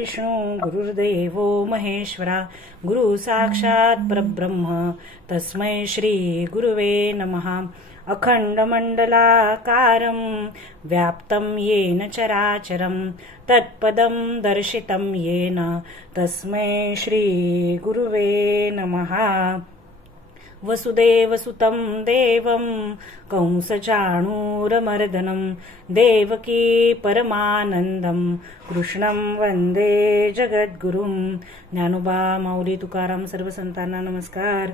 गुरुर्विष्णू गुरुर्देवो महेश्वरा गुरु साक्षात परब्रह्म तस्मै श्री गुरुवे नमः. अखंडमंडलाकारं व्याप्तं येन चराचरं तत्पदं दर्शितं येन तस्मै श्री गुरुवे नमः. वसुदेवसुतं देवं कंसचाणूरमर्दनं देवकी परमानंदं कृष्णं वंदे जगद्गुरुं. ज्ञानोबा माऊली तुकाराम सर्व संतांना नमस्कार.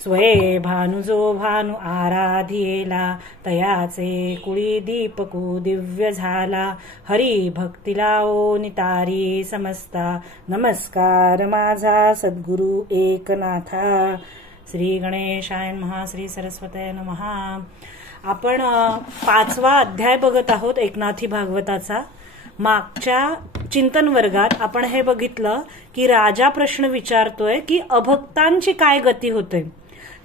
स्वये भानुजो भानु आराधियेला तयाचे कुळी दीपकू दिव्य झाला. हरी भक्तीला ओ नितारी समस्ता नमस्कार माझा सद्गुरु एकनाथा. श्री गणेशाय नमः. श्री सरस्वतीय नमः. आपण 5वा अध्याय बघत आहोत एकनाथी भागवताचा. मागच्या चिंतन वर्गात आपण हे बघितलं की राजा प्रश्न विचारतोय की अभक्तांची काय गती होते.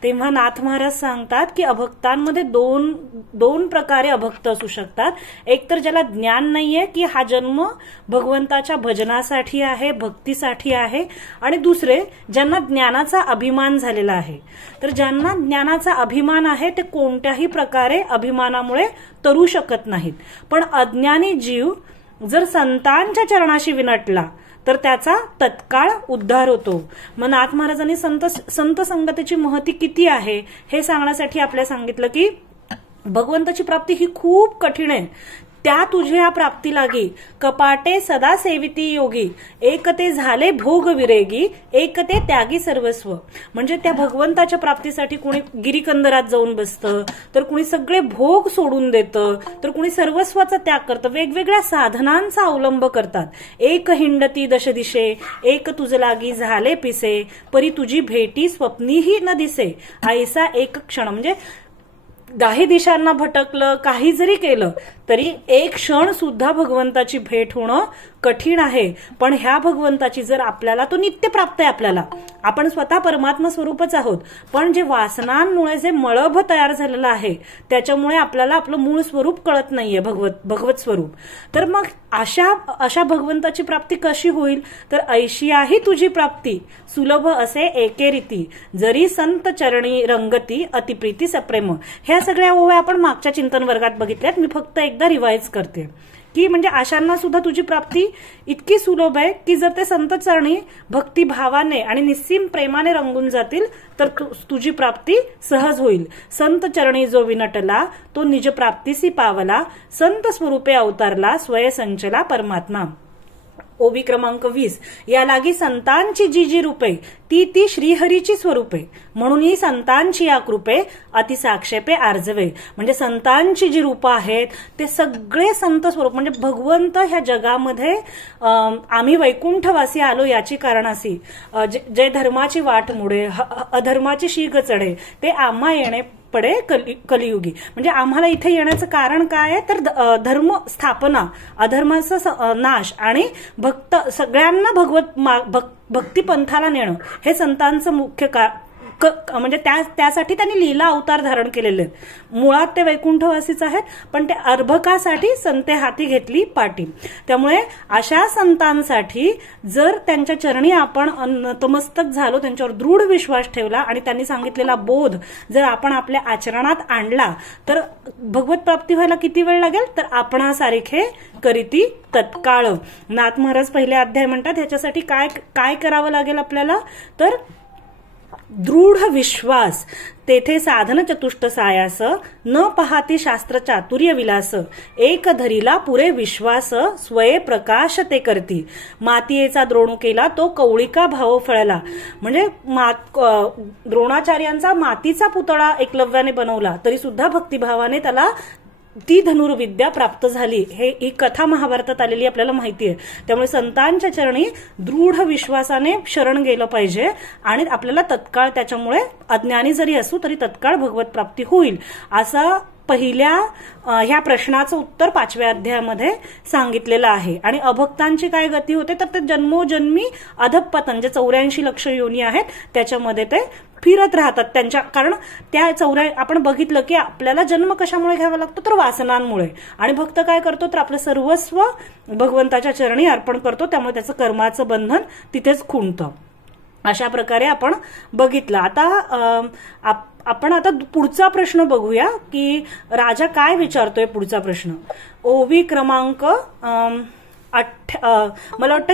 तेव्हा नाथ महाराज सांगतात की अभक्तांमध्ये दोन प्रकारे अभक्त असू शकतात. एक तर ज्याला ज्ञान नाहीये की हा जन्म भगवंताच्या भजनासाठी आहे, भक्तीसाठी आहे, आणि दुसरे ज्यांना ज्ञानाचा अभिमान झालेला आहे. तर ज्यांना ज्ञानाचा अभिमान आहे ते कोणत्याही प्रकारे अभिमानामुळे तरू शकत नाहीत. पण अज्ञानी जीव जर संतांच्या चरणाशी विनटला तर त्याचा तत्काळ उद्धार होतो. मग नाथ महाराजांनी संत संगतीची महती किती आहे हे सांगण्यासाठी आपल्याला सांगितलं की भगवंताची प्राप्ती ही खूप कठीण आहे. त्या तुझ्या प्राप्ती लागी कपाटे सदा सेविती योगी एक ते झाले भोग विरेगी एक ते त्यागी सर्वस्व. म्हणजे त्या भगवंताच्या प्राप्तीसाठी कोणी गिरीकंदरात जाऊन बसतं, तर कोणी सगळे भोग सोडून देतं, तर कोणी सर्वस्वाचा त्याग करतं. वेगवेगळ्या साधनांचा अवलंब करतात. एक हिंडती दश दिशे एक तुझ लागी झाले पिसे परी तुझी भेटी स्वप्नीही न दिसे ऐसा एक क्षण. म्हणजे 10 दिशांना भटकलं, काही जरी केलं तरी एक क्षण सुद्धा भगवंताची भेट होणं कठीण आहे. पण ह्या भगवंताची जर आपल्याला तो नित्य प्राप्त आहे, आपल्याला आपण स्वतः परमात्मा स्वरूपच आहोत, पण जे वासनांमुळे जे मळभ तयार झालेलं आहे त्याच्यामुळे आपल्याला आपलं मूळ स्वरूप कळत नाहीये, भगवत स्वरूप. तर मग अशा भगवंताची प्राप्ती कशी होईल. तर ऐशी आहे तुझी प्राप्ती सुलभ असे एके रीती जरी संत चरणी रंगती अतिप्रीती सप्रेम. ह्या सगळ्या ओव्या आपण मागच्या चिंतन वर्गात बघितल्यात. मी फक्त एकदा रिवाइज करते की म्हणजे अशांना सुद्धा तुझी प्राप्ती इतकी सुलभ आहे की जर ते संत चरणी भक्तिभावाने आणि निस्सीम प्रेमाने रंगून जातील तर तुझी प्राप्ती सहज होईल. संत चरणी जो विनटला तो निज प्राप्तीसी पावला संत स्वरूपे अवतारला स्वय संचला परमात्मा. ओवी क्रमांक 20. या लागी संतांची जी रूपे ती श्रीहरीची स्वरूपे म्हणून ही संतांची या कृपे अतिसाक्षेपे आर्जवे. म्हणजे संतांची जी रूपं आहेत ते सगळे संत स्वरूप. म्हणजे भगवंत ह्या जगामध्ये आम्ही वैकुंठवासी आलो याची कारण अशी जे धर्माची वाट मुडे अधर्माची शीग चढे ते आम्हा येणे पडे कलियुगी. म्हणजे आम्हाला इथे येण्याचं कारण काय आहे तर धर्म स्थापना, अधर्माचा नाश आणि सगळ्यांना भक्तिपंथाला नेणं हे संतांचं मुख्य म्हणजे त्यासाठी त्यांनी लीला अवतार धारण केलेले आहेत. मुळात ते वैकुंठवासीच आहेत, पण ते अर्भकासाठी संते हाती घेतली पाटी. त्यामुळे अशा संतांसाठी जर त्यांच्या चरणी आपण नतमस्तक झालो, त्यांच्यावर दृढ विश्वास ठेवला आणि त्यांनी सांगितलेला बोध जर आपण आपल्या आचरणात आणला तर भगवत प्राप्ती व्हायला किती वेळ लागेल तर आपणासारखे करीती तत्काळ. नाथ महाराज पहिले अध्याय म्हणतात ह्याच्यासाठी काय करावं लागेल आपल्याला तर दृढ विश्वास तेथे साधन चतुष्ट सायास न पाहाती शास्त्र चातुर्य विलास एक धरीला पुरे विश्वास स्वये प्रकाश ते करती मातीयेचा द्रोणू केला तो कवळिका भाव फळला. म्हणजे द्रोणाचार्यांचा मातीचा पुतळा एकलव्याने बनवला तरी सुद्धा भक्तिभावाने त्याला ती धनुर्विद्या प्राप्त झाली. ही कथा महाभारतात आलेली आपल्याला माहिती आहे. त्यामुळे संतांच्या चरणी दृढ विश्वासाने शरण गेलं पाहिजे आणि आपल्याला तत्काळ त्याच्यामुळे अज्ञानी जरी असू तरी तत्काळ भगवत प्राप्ती होईल. असा पहिल्या ह्या प्रश्नाचं उत्तर 5व्या अध्यायामध्ये सांगितलेलं आहे. आणि अभक्तांची काय गती होते तर ते जन्मोजन्मी अधःपतन जे 84 लक्ष योनी आहेत त्याच्यामध्ये ते फिरत राहतात. त्यांच्या कारण त्या आपण बघितलं की आपल्याला जन्म कशामुळे घ्यावा लागतो तर वासनांमुळे. आणि भक्त काय करतो तर आपलं सर्वस्व भगवंताच्या चरणी अर्पण करतो, त्यामुळे त्याचं कर्माचं बंधन तिथेच खुंटतं. अशा प्रकारे आपण बघितलं. आता आपण आता पुढचा प्रश्न बघूया की राजा काय विचारतोय. पुढचा प्रश्न ओवी क्रमांक मला वाटतं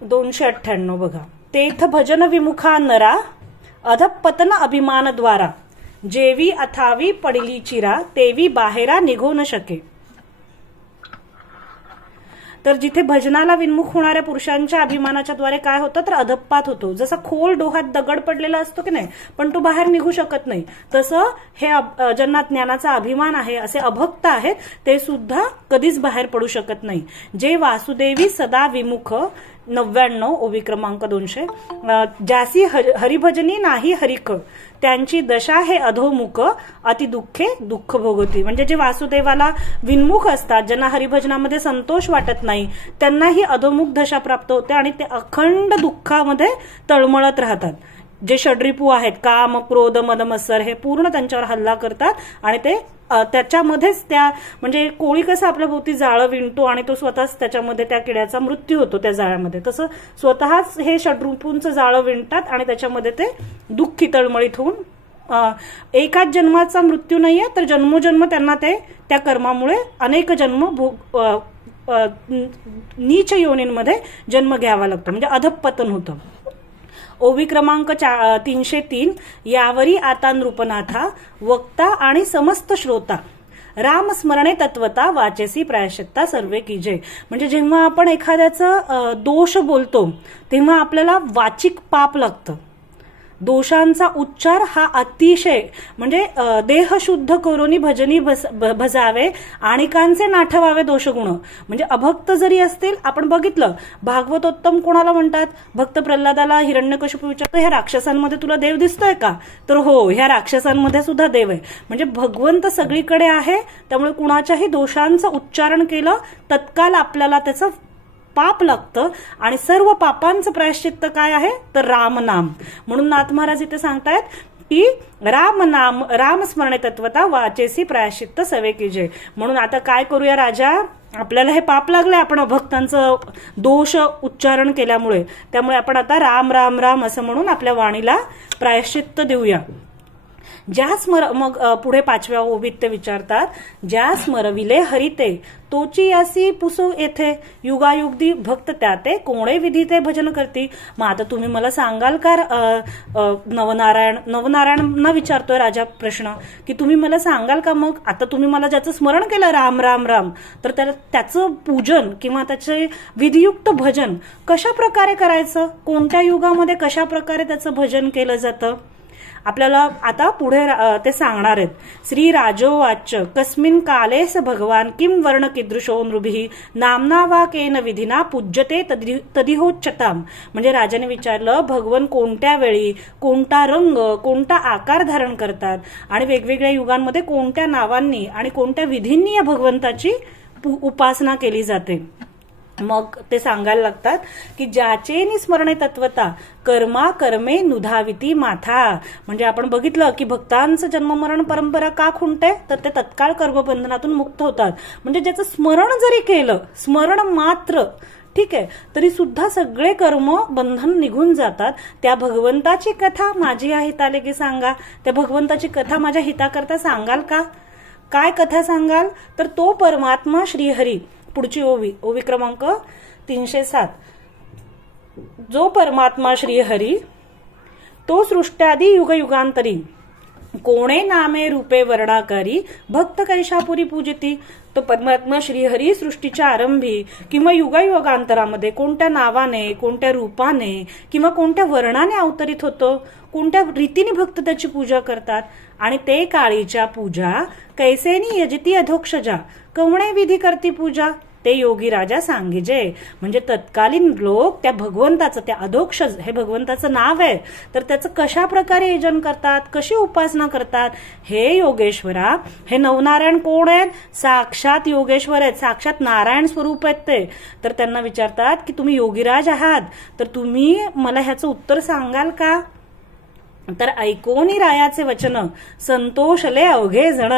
298 बघा. तेथ भजन विमुखा नरा अधपतन अभिमानद्वारा जेवी अथावी पडली चिरा तेवी बाहेरा निघू न शके. तर जिथे भजनाला विन्मुख होणाऱ्या पुरुषांच्या अभिमानाच्या द्वारे काय होतं तर अधप्पात होतो. जसा खोल डोहात दगड पडलेला असतो की नाही पण तो बाहेर निघू शकत नाही, तसं हे ज्यांना ज्ञानाचा अभिमान आहे असे अभक्त आहेत ते सुद्धा कधीच बाहेर पडू शकत नाही. जे वासुदेवी सदा विमुख 99 ओवी क्रमांक 200 ज्यासी हरिभजनी नाही हरिक त्यांची दशा हे अधोमुख अति दुःखे दुःख भोगती. म्हणजे जे वासुदेवाला विन्मुख असतात, ज्यांना हरिभजनामध्ये संतोष वाटत नाही, त्यांना ही अधोमुख दशा प्राप्त होते आणि ते अखंड दुःखामध्ये तळमळत राहतात. जे षड्रिपू आहेत काम क्रोध मद मत्सर हे पूर्ण त्यांच्यावर हल्ला करतात आणि ते त्याच्यामध्येच त्या म्हणजे कोळी कसं आपल्या भोवती जाळं विणतो आणि तो स्वतःच त्याच्यामध्ये त्या किड्याचा मृत्यू होतो त्या जाळ्यामध्ये, तसं स्वतःच हे षड्रिपूंचं जाळं विणतात आणि त्याच्यामध्ये ते दुःखी तळमळीत होऊन एकाच जन्माचा मृत्यू नाहीये तर जन्मोजन्म त्यांना ते त्या कर्मामुळे अनेक जन्म नीच योनींमध्ये जन्म घ्यावा लागतो, म्हणजे अधःपतन होतं. ओवी क्रमांक 303 यावरी आता नृपनाथा वक्ता आणि समस्त श्रोता राम स्मरणे तत्वता वाचेसी प्रायश्चित्ता सर्वे कीजे. म्हणजे जेव्हा आपण एखाद्याचा दोष बोलतो तेव्हा आपल्याला वाचिक पाप लागतं. दोषांचा उच्चार हा अतिशय म्हणजे देह शुद्ध करोनी भजनी भजावे आणिकांचे नाठवावे दोषगुण. म्हणजे अभक्त जरी असतील, आपण बघितलं भागवतोत्तम कोणाला म्हणतात, भक्त प्रल्हादाला हिरण्यकशिपू विचारतो ह्या राक्षसांमध्ये तुला देव दिसतोय का, तर हो ह्या राक्षसांमध्ये सुद्धा देव आहे. म्हणजे भगवंत सगळीकडे आहे, त्यामुळे कुणाच्याही दोषांचं उच्चारण केलं तत्काल आपल्याला त्याचं पाप लागतं आणि सर्व पापांचं प्रायश्चित्त काय आहे तर रामनाम. म्हणून नाथ महाराज इथे सांगतायत की राम स्मरणे तत्वता वाचेसी प्रायश्चित्त सवे कीजे. म्हणून आता काय करूया राजा, आपल्याला हे पाप लागले आपण भक्तांचं दोष उच्चारण केल्यामुळे, त्यामुळे आपण आता राम राम राम असं म्हणून आपल्या वाणीला प्रायश्चित्त देऊया. ज्या स्मर मग पुढे 5व्या ओवीत ते विचारतात ज्या स्मरविले हरिते तोची यासी पुसो येथे युगायुगदी भक्त त्याते कोणे विधी ते भजन करती. मग आता तुम्ही मला सांगाल का नवनारायणना विचारतोय राजा प्रश्न की तुम्ही मला सांगाल का मग आता तुम्ही मला ज्याचं स्मरण केलं राम राम राम तर त्याचं पूजन किंवा त्याचे विधियुक्त भजन कशा प्रकारे करायचं, कोणत्या युगामध्ये कशा प्रकारे त्याचं भजन केलं जातं आपल्याला आता पुढे ते सांगणार आहेत. श्री राजोवाच कस्मिन कालेस भगवान किम वर्ण कीदृशो नृभिः नामना वा केन विधिना पूज्यते तदिहोच्चताम. म्हणजे राजाने विचारलं भगवान कोणत्या वेळी कोणता रंग कोणता आकार धारण करतात आणि वेगवेगळ्या युगांमध्ये कोणत्या नावांनी आणि कोणत्या विधींनी या भगवंताची उपासना केली जाते. मग ते सांगायला लागतात की ज्याचे निस्मरणे तत्वता कर्मा कर्मे नुधाविती माथा. म्हणजे आपण बघितलं की भक्तांचं जन्ममरण परंपरा का खुंटते तर ते तत्काळ कर्मबंधनातून मुक्त होतात. म्हणजे ज्याचं स्मरण जरी केलं, स्मरण मात्र ठीक आहे, तरी सुद्धा सगळे कर्म बंधन निघून जातात. त्या भगवंताची कथा माझी हिताले की सांगा, त्या भगवंताची कथा माझ्या हिताकरता सांगाल का, काय कथा सांगाल तर तो परमात्मा श्रीहरी. पुढची ओवी क्रमांक 307 जो परमात्मा श्रीहरी तो सृष्ट्यादी युगयुगांतरी कोणे नामे रूपे वर्णाकारी भक्त कैशापुरी पूजिती. तो परमात्मा श्रीहरी सृष्टीच्या आरंभी किंवा युगायुगांतरामध्ये कोणत्या नावाने कोणत्या रूपाने किंवा कोणत्या वर्णाने अवतरित होतो, कोणत्या रीतीने भक्त त्याची पूजा करतात आणि ते काळीच्या पूजा कैसेनी यजती अधोक्षजा कवणे विधी करती पूजा. ते योगी राजा सांगिजे. म्हणजे तत्कालीन लोक त्या भगवंताचं, त्या अधोक्षज हे भगवंताचं नाव आहे, तर त्याचं कशा प्रकारे यजन करतात, कशी उपासना करतात. हे योगेश्वरा, हे नवनारायण कोण आहेत? साक्षात योगेश्वर आहेत, साक्षात नारायण स्वरूप आहेत ते. तर त्यांना विचारतात की तुम्ही योगीराज आहात, तर तुम्ही मला ह्याचं उत्तर सांगाल का? तर ऐकोनी रायाचे वचन संतोषले अवघे जण.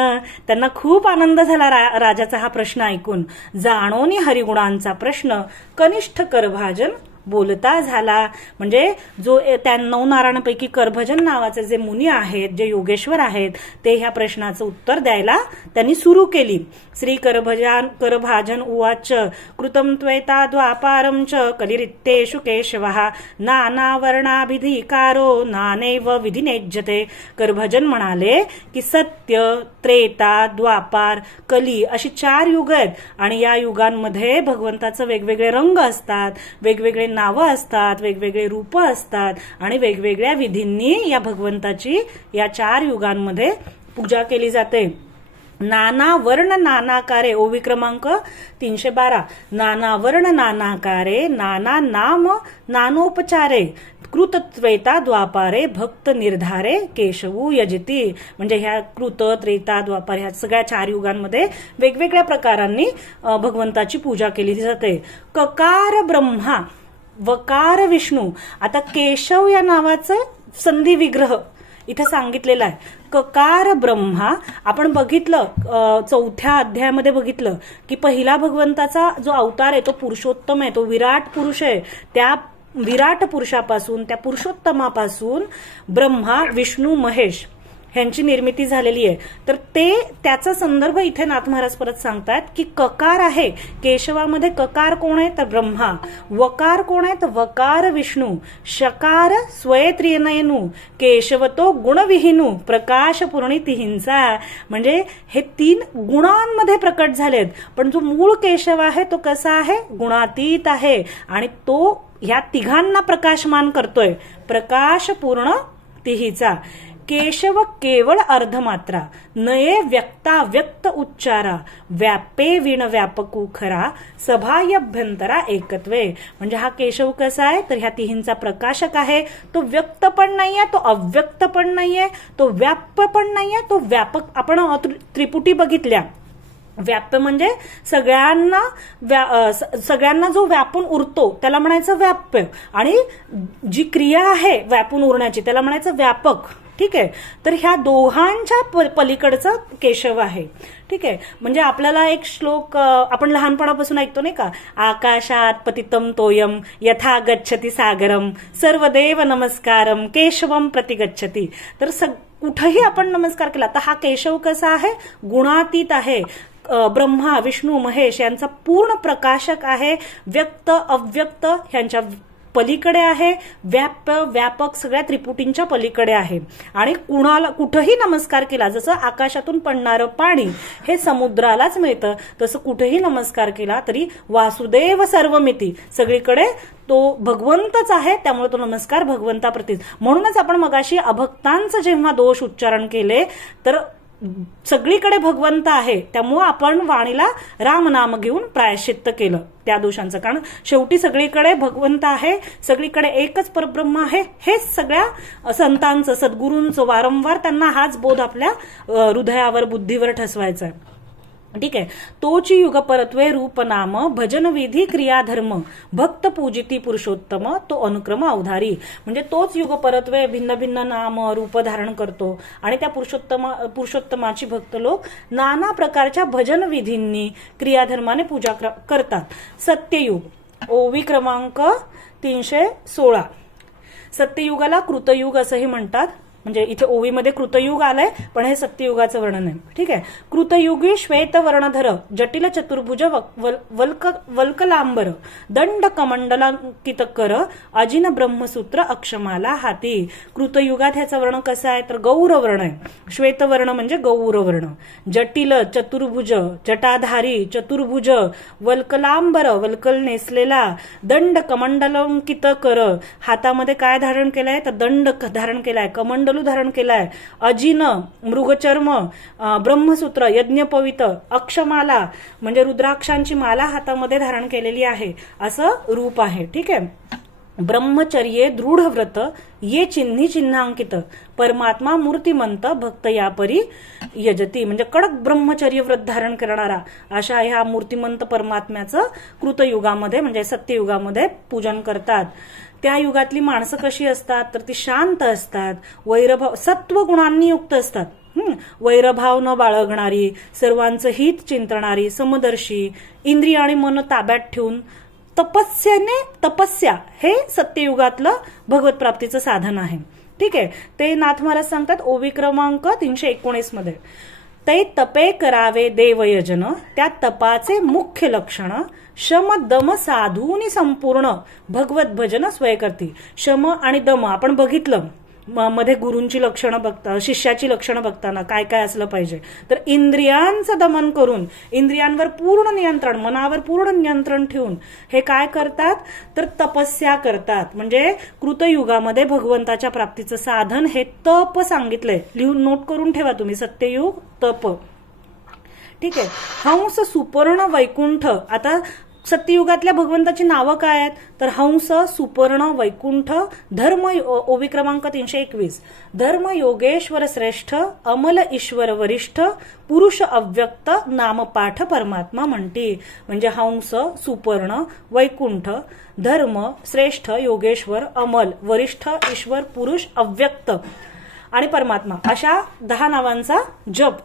त्यांना खूप आनंद झाला राजाचा हा प्रश्न ऐकून. जाणोनी हरिगुणांचा प्रश्न कनिष्ठ करभाजन बोलता झाला. म्हणजे जो त्या नवनारायणापैकी करभजन नावाचे जे मुनी आहेत, जे योगेश्वर आहेत, ते ह्या प्रश्नाचं उत्तर द्यायला त्यांनी सुरू केली. श्री करभाजन उवाच कृतम त्वैता द्वापारं च कलिरित्येषु केशवः नानावर्णाभिधिकारो नानैव विधिनेज्यते. करभजन म्हणाले की सत्य, त्रेता, द्वापार, कली अशी 4 युग आहेत आणि या युगांमध्ये भगवंताचे वेगवेगळे रंग असतात, वेगवेगळे नावं असतात, वेगवेगळे रूप असतात आणि वेगवेगळ्या विधींनी या भगवंताची या 4 युगांमध्ये पूजा केली जाते. नाना वर्ण नानाकारे, ओवी क्रमांक 312. नाना वर्ण नानाकारे नाना नाम नानोपचारे कृतत्वेता द्वापारे भक्त निर्धारे केशवू यजती. म्हणजे ह्या कृत, त्रेता, द्वापार ह्या सगळ्या 4 युगांमध्ये वेगवेगळ्या प्रकारांनी भगवंताची पूजा केली जाते. ककार ब्रह्मा, वकार विष्णू. आता केशव या नावाचं संधी विग्रह इथे सांगितलेला आहे. ककार ब्रह्मा आपण बघितलं, 4थ्या अध्यायामध्ये बघितलं की पहिला भगवंताचा जो अवतार आहे तो पुरुषोत्तम आहे, तो विराट पुरुष आहे. त्या विराट पुरुषापासून, त्या पुरुषोत्तमापासून ब्रह्मा, विष्णू, महेश ह्यांची निर्मिती झालेली आहे. तर त्याचा संदर्भ इथे नाथ महाराज परत सांगतात की ककार आहे केशवामध्ये. ककार कोण आहे? तर ब्रह्मा. वकार कोण आहे? तर वकार विष्णू. शकार स्वयत्रियनयनू केशवतो गुणविहीनू प्रकाश पूर्णी तिहिंसा. म्हणजे हे 3 गुणांमध्ये प्रकट झालेत, पण जो मूळ केशव आहे तो कसा आहे? गुणातीत आहे आणि तो ह्या तिघांना प्रकाशमान करतोय. प्रकाश पूर्ण तिहीचा. केशव केवळ अर्धमात्रा नये व्यक्ता व्यक्त उच्चारा व्यापे विण व्यापकू खरा सभायभ्यंतरा एकत्वे. म्हणजे हा केशव कसा आहे? तर ह्या तिहींचा प्रकाशक आहे. तो व्यक्त पण नाहीये, तो अव्यक्त पण नाहीये, तो व्याप्य पण नाहीये, तो व्यापक. आपण त्रिपुटी बघितल्या. व्याप्य म्हणजे सगळ्यांना जो व्यापून उरतो त्याला म्हणायचं व्याप्य, आणि जी क्रिया आहे व्यापून उरण्याची त्याला म्हणायचं व्यापक. ठीक आहे. तर ह्या दोघांच्या पलीकडचा केशव आहे. ठीक आहे. म्हणजे आपल्याला एक श्लोक आपण लहानपणापासून ऐकतो नाही का? आकाशात पतितम तोयम यथा गच्छति सागरम सर्वदेव नमस्कारम केशवम प्रतिगच्छति. तर कुठेही आपण नमस्कार केला तर हा केशव कसा आहे? गुणातीत आहे. ब्रह्मा, विष्णू, महेश यांचा पूर्ण प्रकाशक आहे. व्यक्त, अव्यक्त ह्यांच्या पलीकडे आहे. व्याप्य, व्यापक सगळ्या त्रिपुटींच्या पलीकडे आहे. आणि कुठेही नमस्कार केला, जसं आकाशातून पडणारं पाणी हे समुद्रालाच मिळतं, तसं कुठेही नमस्कार केला तरी वासुदेव सर्वमिती सगळीकडे तो भगवंतच आहे. त्यामुळे तो नमस्कार भगवंताप्रतीच. म्हणूनच आपण मगाशी अभक्तांचं जेव्हा दोष उच्चारण केले तर सगळीकडे भगवंत आहे, त्यामुळे आपण वाणीला रामनाम घेऊन प्रायश्चित्त केलं त्या दोषांचं. कारण शेवटी सगळीकडे भगवंत आहे, सगळीकडे एकच परब्रह्म आहे. हेच सगळ्या संतांचं, सद्गुरूंचं वारंवार त्यांना हाच बोध आपल्या हृदयावर, बुद्धीवर ठसवायचा आहे. ठीक आहे. तोची युग परत्वे रूप नाम भजन विधी क्रियाधर्म भक्त पूजिती पुरुषोत्तम तो अनुक्रम अवधारी. म्हणजे तोच युग परत्वे भिन्न भिन्न नाम रूप धारण करतो आणि त्या पुरुषोत्तमाची भक्त लोक नाना प्रकारच्या भजन विधींनी क्रियाधर्माने पूजा करतात. सत्ययुग ओवी क्रमांक 316. सत्ययुगाला कृतयुग असंही म्हणतात. म्हणजे इथे ओवीमध्ये कृतयुग आलंय, पण हे सत्ययुगाचं वर्णन आहे. ठीक आहे. कृतयुगी श्वेत वर्णधर जटिल चतुर्भुज वल्कलांबर दंड कमंडलांकित कर अजिन ब्रह्मसूत्र अक्षमाला हाती. कृतयुगात ह्याचं वर्ण कसं आहे? तर गौरवर्ण आहे. श्वेतवर्ण म्हणजे गौरवर्ण. जटिल, चतुर्भुज, जटाधारी, चतुर्भुज, वल्कलांबर वल्कल नेसलेला, दंड कमंडलंकित कर हातामध्ये काय धारण केलंय? तर दंड धारण केलाय. कमंडल कमंडलू धारण केलाय, अजिन, मृगचर्म, ब्रह्मसूत्र, यज्ञपवित, अक्षमाला म्हणजे रुद्राक्षांची माला हातामध्ये धारण केलेली आहे असं रूप आहे. ठीक आहे. ब्रह्मचर्ये दृढ व्रत ये चिन्ही चिन्हांकित, परमात्मा मूर्तिमंत भक्त यापरी यजती. म्हणजे कडक ब्रह्मचर्य व्रत धारण करणारा अशा ह्या मूर्तिमंत परमात्म्याचं कृतयुगामध्ये म्हणजे सत्ययुगामध्ये पूजन करतात. त्या युगातली माणसं कशी असतात तर ती शांत असतात, वैरभाव सत्व गुणांनी युक्त असतात, वैरभाव न बाळगणारी, सर्वांचं हित चिंतणारी, समदर्शी, इंद्रिय आणि मन ताब्यात ठेवून तपस्या हे सत्ययुगातलं भगवत प्राप्तीचं साधन आहे. ठीक आहे. ते नाथ महाराज सांगतात ओवी क्रमांक 319 मध्ये, ते तपे करावे देवयजन, त्या तपाचे मुख्य लक्षण शम दम साधूनी संपूर्ण भगवत भजन स्वय करती. शम आणि दम आपण बघितलं मध्ये गुरूंची लक्षणं बघता, शिष्याची लक्षणं बघताना काय काय असलं पाहिजे तर इंद्रियांचं दमन करून इंद्रियांवर पूर्ण नियंत्रण, मनावर पूर्ण नियंत्रण ठेवून हे काय करतात तर तपस्या करतात. म्हणजे कृतयुगामध्ये भगवंताच्या प्राप्तीचं साधन हे तप सांगितलंय. लिहून नोट करून ठेवा तुम्ही, सत्ययुग तप. ठीक आहे. हंस, सुपर्ण, वैकुंठ. आता सत्ययुगातल्या भगवंताची नावं काय आहेत तर हंस, सुपर्ण, वैकुंठ, धर्म. ओवी क्रमांक 321, धर्म योगेश्वर श्रेष्ठ, अमल ईश्वर वरिष्ठ, पुरुष अव्यक्त, नामपाठ परमात्मा म्हणती. म्हणजे हंस, सुपर्ण, वैकुंठ, धर्म, श्रेष्ठ, योगेश्वर, अमल, वरिष्ठ, ईश्वर, पुरुष, अव्यक्त आणि परमात्मा अशा 10 नावांचा जप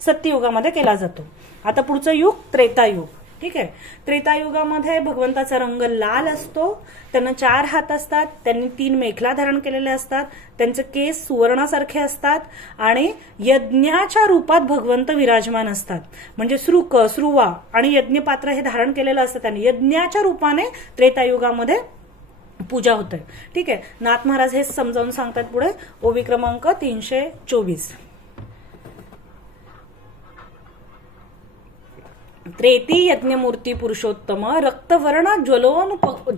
सत्ययुगामध्ये केला जातो. आता पुढचं युग त्रेतायुग. ठीक आहे. त्रेतायुगामध्ये भगवंताचा रंग लाल असतो, त्यांना 4 हात असतात, त्यांनी 3 मेखला धारण केलेले असतात, त्यांचे केस सुवर्णासारखे असतात आणि यज्ञाच्या रूपात भगवंत विराजमान असतात. म्हणजे श्रुक, श्रुवा आणि यज्ञपात्र हे धारण केलेलं असतं. त्यांनी यज्ञाच्या रूपाने त्रेतायुगामध्ये पूजा होते. ठीक आहे. नाथ महाराज हे समजावून सांगतात पुढे ओवी क्रमांक 324. त्रेती यज्ञमूर्ती पुरुषोत्तम, रक्तवर्ण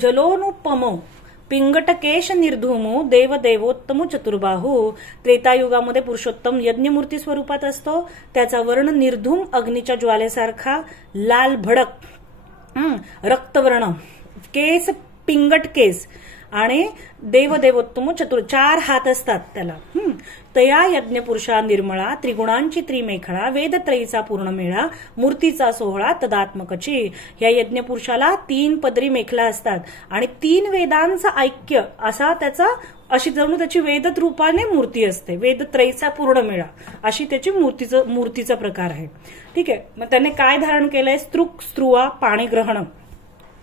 जलोनुपम, पिंगटकेश निर्धूमू, देवदेवोत्तम चतुर्बाहू. त्रेतायुगामध्ये पुरुषोत्तम यज्ञमूर्ती स्वरूपात असतो. त्याचा वर्ण निर्धूम अग्नीच्या ज्वालेसारखा लाल भडक, रक्तवर्ण, केस पिंगट केस आणि देवदेवोत्तम 4 हात असतात त्याला. तया यज्ञपुरुषा निर्मळा, त्रिगुणांची त्रिमेखळा, वेदत्रयीचा पूर्ण मेळा, मूर्तीचा सोहळा तदात्मकची. या यज्ञपुरुषाला 3 पदरी मेखला असतात आणि 3 वेदांचं ऐक्य असा त्याचा, अशी जणू त्याची वेदत रूपाने मूर्ती असते. वेदत्रयीचा पूर्ण मेळा अशी त्याची मूर्तीचा प्रकार आहे. ठीक आहे. मग त्याने काय धारण केलंय? स्तृक, स्त्रुवा, पाणीग्रहण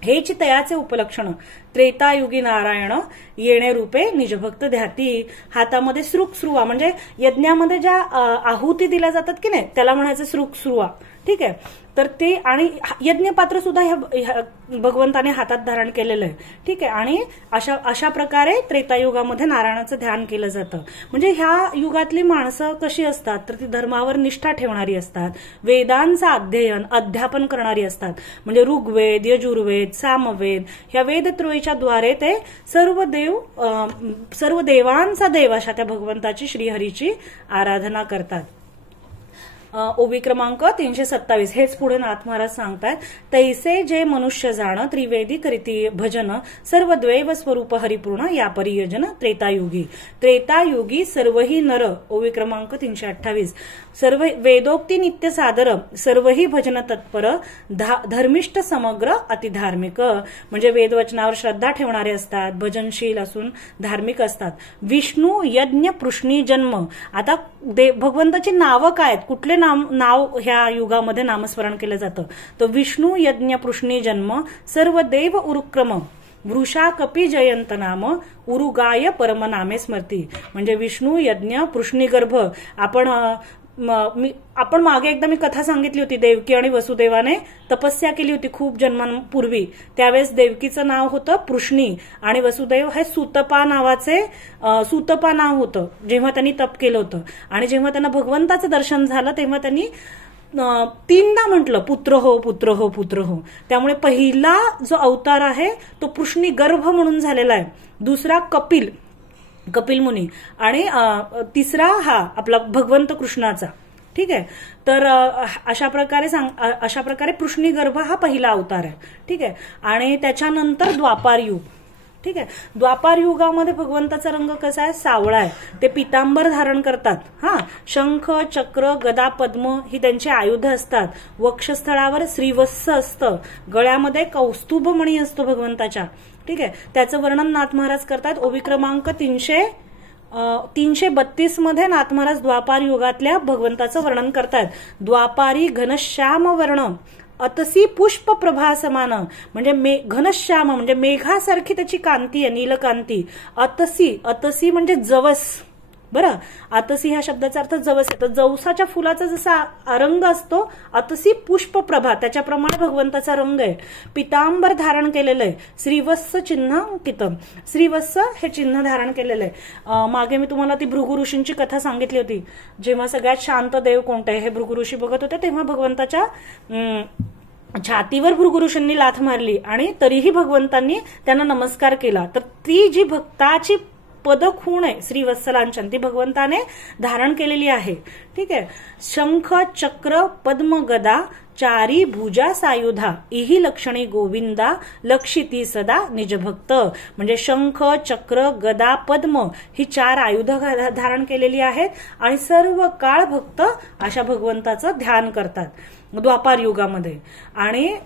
हेची तयाचे उपलक्षण. त्रेतायुगी नारायण येणे रूपे निजभक्त ध्याती. हातामध्ये श्रुक, श्रुवा म्हणजे यज्ञामध्ये ज्या आहुती दिल्या जातात की नाही त्याला म्हणायचं श्रुक, श्रुवा. ठीक आहे. तर ते आणि यज्ञपात्र सुद्धा ह्या भगवंताने हातात धारण केलेलं आहे. ठीक आहे. आणि अशा प्रकारे त्रेतायुगामध्ये नारायणाचं ध्यान केलं जातं. म्हणजे ह्या युगातली माणसं कशी असतात तर ती धर्मावर निष्ठा ठेवणारी असतात, वेदांचं अध्यापन करणारी असतात. म्हणजे ऋग्वेद, यजुर्वेद, सामवेद ह्या वेदत्रयीच्या द्वारे ते सर्व देवांचा देव अशा त्या भगवंताची, श्रीहरीची आराधना करतात. ओवी क्रमांक 327 हेच पुढे नाथ महाराज सांगतात. तैसे जे मनुष्य जाण, त्रिवेदी करीती भजन, सर्व द्वैव स्वरूप हरिपूर्ण या परियोजन त्रेतायुगी. त्रेतायुगी सर्वही नर. ओवी क्रमांक 328 सर्व वेदोक्ती नित्य सादर, सर्वही भजन तत्पर, धर्मिष्ठ समग्र अतिधार्मिक. म्हणजे वेदवचनावर श्रद्धा ठेवणारे असतात, भजनशील असून धार्मिक असतात. विष्णू यज्ञ पृष्णी जन्म. आता भगवंताची नावं काय आहेत, कुठले नाव ह्या युगामध्ये नामस्मरण केलं जातं तर विष्णू यज्ञ पृष्णी जन्म, सर्व देव उरुक्रम, वृषा कपी जयंत नाम, उरुगाय परम नामे स्मृती. म्हणजे विष्णू यज्ञ पृष्णी गर्भ. आपण मागे एकदा मी कथा सांगितली होती, देवकी आणि वसुदेवाने तपस्या केली होती खूप जन्मांपूर्वी. त्यावेळेस देवकीचं नाव होतं पृष्णी आणि वसुदेव हे सुतपा नाव होतं जेव्हा त्यांनी तप केलं होतं. आणि जेव्हा त्यांना भगवंताचं दर्शन झालं तेव्हा त्यांनी 3दा म्हटलं पुत्र हो, पुत्र हो, पुत्र हो. त्यामुळे पहिला जो अवतार आहे तो पृष्णी गर्भ म्हणून झालेला आहे. दुसरा कपिल कपिल मुनी, आणि तिसरा हा आपला भगवंत कृष्णाचा. ठीक आहे. तर अशा प्रकारे पृष्णी गर्भ हा पहिला अवतार आहे. ठीक आहे. आणि त्याच्यानंतर द्वापार युग. ठीक आहे. द्वापार युगामध्ये भगवंताचा रंग कसा आहे? सावळा आहे. ते पितांबर धारण करतात. शंख, चक्र, गदा, पद्म ही त्यांची आयुध असतात. वक्षस्थळावर श्रीवत्स असतं. गळ्यामध्ये कौस्तुभमणी असतो भगवंताच्या. ठीक आहे. त्याचं वर्णन नाथ महाराज करतात. ओवी क्रमांक 332 मध्ये नाथ महाराज द्वापार युगातल्या भगवंताचं वर्णन करतात. द्वापारी घनश्याम वर्ण अतसी पुष्प प्रभा समान, म्हणजे घनश्याम म्हणजे मेघासारखी त्याची कांती आहे, नीलकांती. अतसी म्हणजे जवस. बरं, अतसी ह्या शब्दाचा अर्थ जवस आहे. तर जवसाच्या फुलाचा जसा रंग असतो अतसी पुष्प प्रभा, त्याच्याप्रमाणे भगवंताचा रंग आहे. पितांबर धारण केलेलं आहे. श्रीवत्स चिन्ह अंकितम, श्रीवत्स हे चिन्ह धारण केलेलं आहे. मागे मी तुम्हाला ती भृगु ऋषींची कथा सांगितली होती. जेव्हा सगळ्यात शांत देव कोणते हे भृगु ऋषी बघत होते, तेव्हा भगवंताच्या छातीवर भृगु ऋषींनी लाथ मारली आणि तरीही भगवंतांनी त्यांना नमस्कार केला. तर ती जी भक्ताची पदखूण आहे श्रीवत्सलांचन, ती भगवंताने धारण केलेली आहे. ठीक आहे. शंख, चक्र, पद्म, गदा, चारी भुजा सायुधा, इही लक्षणी गोविंदा लक्षिती सदा निजभक्त. म्हणजे शंख, चक्र, गदा, पद्म ही 4 आयुध धारण केलेली आहेत आणि सर्व काळ भक्त अशा भगवंताचं ध्यान करतात द्वापार युगामध्ये. आणि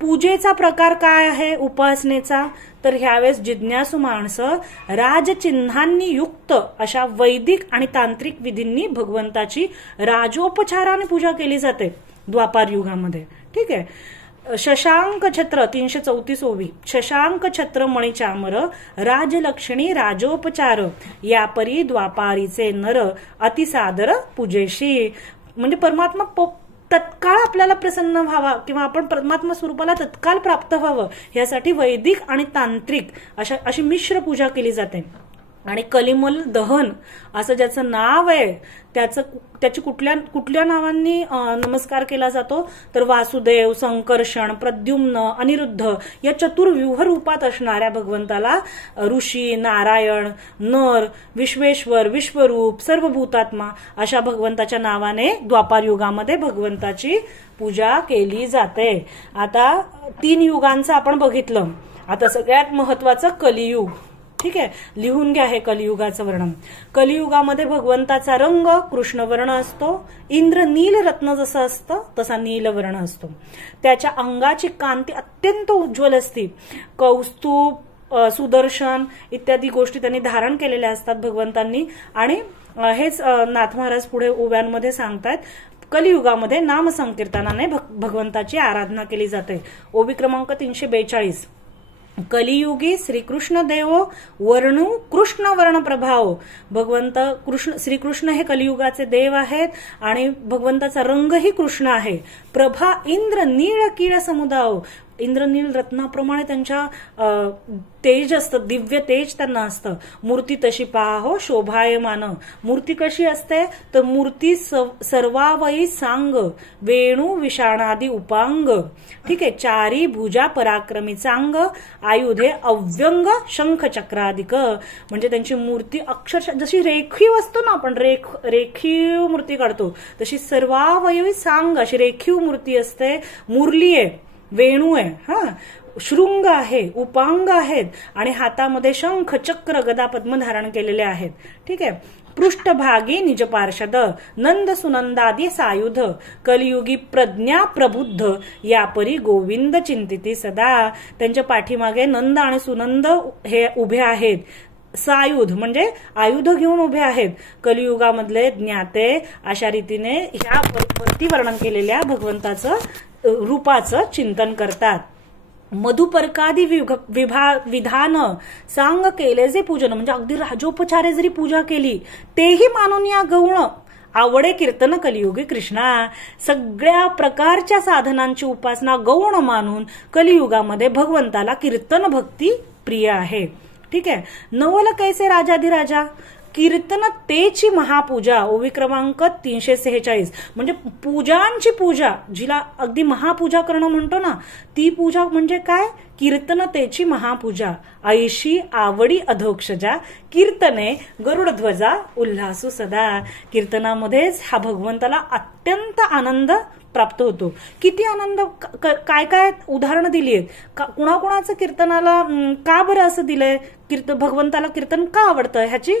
पूजेचा प्रकार काय आहे उपासनेचा? तर ह्यावेळेस जिज्ञासू माणसं राजचिन्हांनी युक्त अशा वैदिक आणि तांत्रिक विधींनी भगवंताची राजोपचाराने पूजा केली जाते द्वापार युगामध्ये. ठीक आहे. शशांक छत्र 334 ओवी. शशांक छत्र मणिचामर राजलक्ष्मी राजोपचार, यापरी द्वापारीचे नर अतिसादर पूजेशी. म्हणजे परमात्मा तत्काळ आपल्याला प्रसन्न व्हावा किंवा आपण परमात्मा स्वरूपाला तत्काळ प्राप्त व्हावं यासाठी वैदिक आणि तांत्रिक अशी मिश्र पूजा केली जाते. आणि कलिमल दहन असं ज्याचं नाव आहे त्याची कुठल्या नावांनी नमस्कार केला जातो? तर वासुदेव, संकर्षण, प्रद्युम्न, अनिरुद्ध या चतुर्व्यूह रूपात असणाऱ्या भगवंताला ऋषी, नारायण, नर, विश्वेश्वर, विश्वरूप, सर्वभूतात्मा अशा भगवंताच्या नावाने द्वापार युगामध्ये भगवंताची पूजा केली जाते. आता 3 युगांचं आपण बघितलं. आता सगळ्यात महत्वाचं कलियुग. ठीक आहे. लिहून घ्या हे कलियुगाचं वर्णन. कलियुगामध्ये भगवंताचा रंग कृष्णवर्ण असतो. इंद्र नील रत्न जसं असतं तसा नीलवर्ण असतो. त्याच्या अंगाची कांती अत्यंत उज्ज्वल असते. कौस्तुभ, सुदर्शन इत्यादी गोष्टी त्यांनी धारण केलेल्या असतात भगवंतांनी. आणि हेच नाथ महाराज पुढे ओव्यांमध्ये सांगतात. कलियुगामध्ये नाम संकीर्तनाने भगवंताची आराधना केली जाते. ओवी क्रमांक 342. कलियुगी श्रीकृष्ण देव वर्णू कृष्ण वर्ण प्रभाव. भगवंत श्रीकृष्ण हे कलियुगाचे देव आहेत आणि भगवंताचा रंगही कृष्ण आहे. प्रभा इंद्र नीळ कीळ समुदाव. इंद्रनील रत्नाप्रमाणे त्यांच्या तेज असतं, दिव्य तेज त्यांना असतं. मूर्ती तशी पहा हो शोभायमान. मूर्ती कशी असते? तर मूर्ती सर्वावयी सांग, वेणू विषाणादी उपांग. ठीक आहे. चारी भुजा पराक्रमी चांग, आयुधे अव्यंग शंख चक्रादिक. म्हणजे त्यांची मूर्ती अक्षरशः जशी रेखीव असतो ना, आपण रेखीव मूर्ती काढतो तशी सर्वावयवी सांग अशी रेखीव मूर्ती असते. मुरली आहे, वेणू आहे, शृंग आहे, उपांग आहेत आणि हातामध्ये शंख, चक्र, गदा, पद्म धारण केलेले आहेत. ठीक आहे. पृष्ठभागी निज पार्षद नंद सुनंदादी सायुध, कलियुगी प्रज्ञा प्रबुद्ध, यापरी गोविंद चिंतिती सदा. त्यांच्या पाठीमागे नंद आणि सुनंद हे उभे आहेत. सायुध म्हणजे आयुध घेऊन उभे आहेत. कलियुगामधले ज्ञाते अशा रीतीने ह्या वरती वर्णन केलेल्या भगवंताचं रूपाचं चिंतन करतात. मधुपर्कादी विधान सांग केले जे पूजन, म्हणजे अगदी राजोपचारे जरी पूजा केली तेही मानून या गौण आवडे कीर्तन कलियुगी कृष्णा. सगळ्या प्रकारच्या साधनांची उपासना गौण मानून कलियुगामध्ये भगवंताला कीर्तन भक्ती प्रिय आहे. ठीक आहे. नवल कैसे राजाधिराजा. कीर्तनतेची महापूजा, ओवी क्रमांक 346. म्हणजे पूजांची पूजा, जिला अगदी महापूजा करणं म्हणतो ना, ती पूजा म्हणजे काय? कीर्तनतेची महापूजा. ऐशी आवडी अधोक्षजा, कीर्तने गरुडध्वजा उल्हासू सदा. कीर्तनामध्येच हा भगवंताला अत्यंत आनंद प्राप्त होतो. किती आनंद, काय काय उदाहरणं दिली आहेत. कुणाकुणाचं कीर्तनाला का बरं असं दिलंय, भगवंताला कीर्तन का आवडतं ह्याची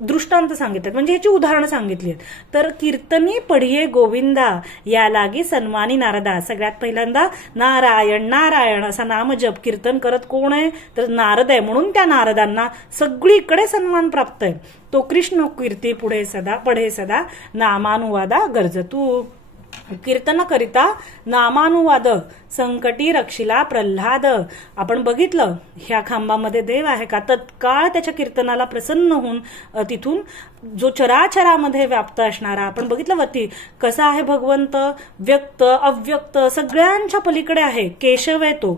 दृष्टांत सांगितलेत, म्हणजे ह्याची उदाहरणं सांगितली आहेत. तर कीर्तनी पढिये गोविंदा, या लागी सन्मानी नारदा. सगळ्यात पहिल्यांदा नारायण नारायण असा नामजप कीर्तन करत कोण आहे? तर नारद आहे. म्हणून त्या नारदांना सगळीकडे सन्मान प्राप्त आहे. तो कृष्ण कीर्ती पुढे सदा पढे सदा, नामानुवादा गरजतू. कीर्तन करिता नामानुवाद, संकटी रक्षिला प्रल्हाद. आपण बघितलं ह्या खांबामध्ये देव आहे का? तत्काळ त्याच्या कीर्तनाला प्रसन्न होऊन तिथून जो चराचरामध्ये व्याप्त असणारा, आपण बघितलं वती कसा आहे भगवंत, व्यक्त अव्यक्त सगळ्यांच्या पलीकडे आहे. केशव आहे तो,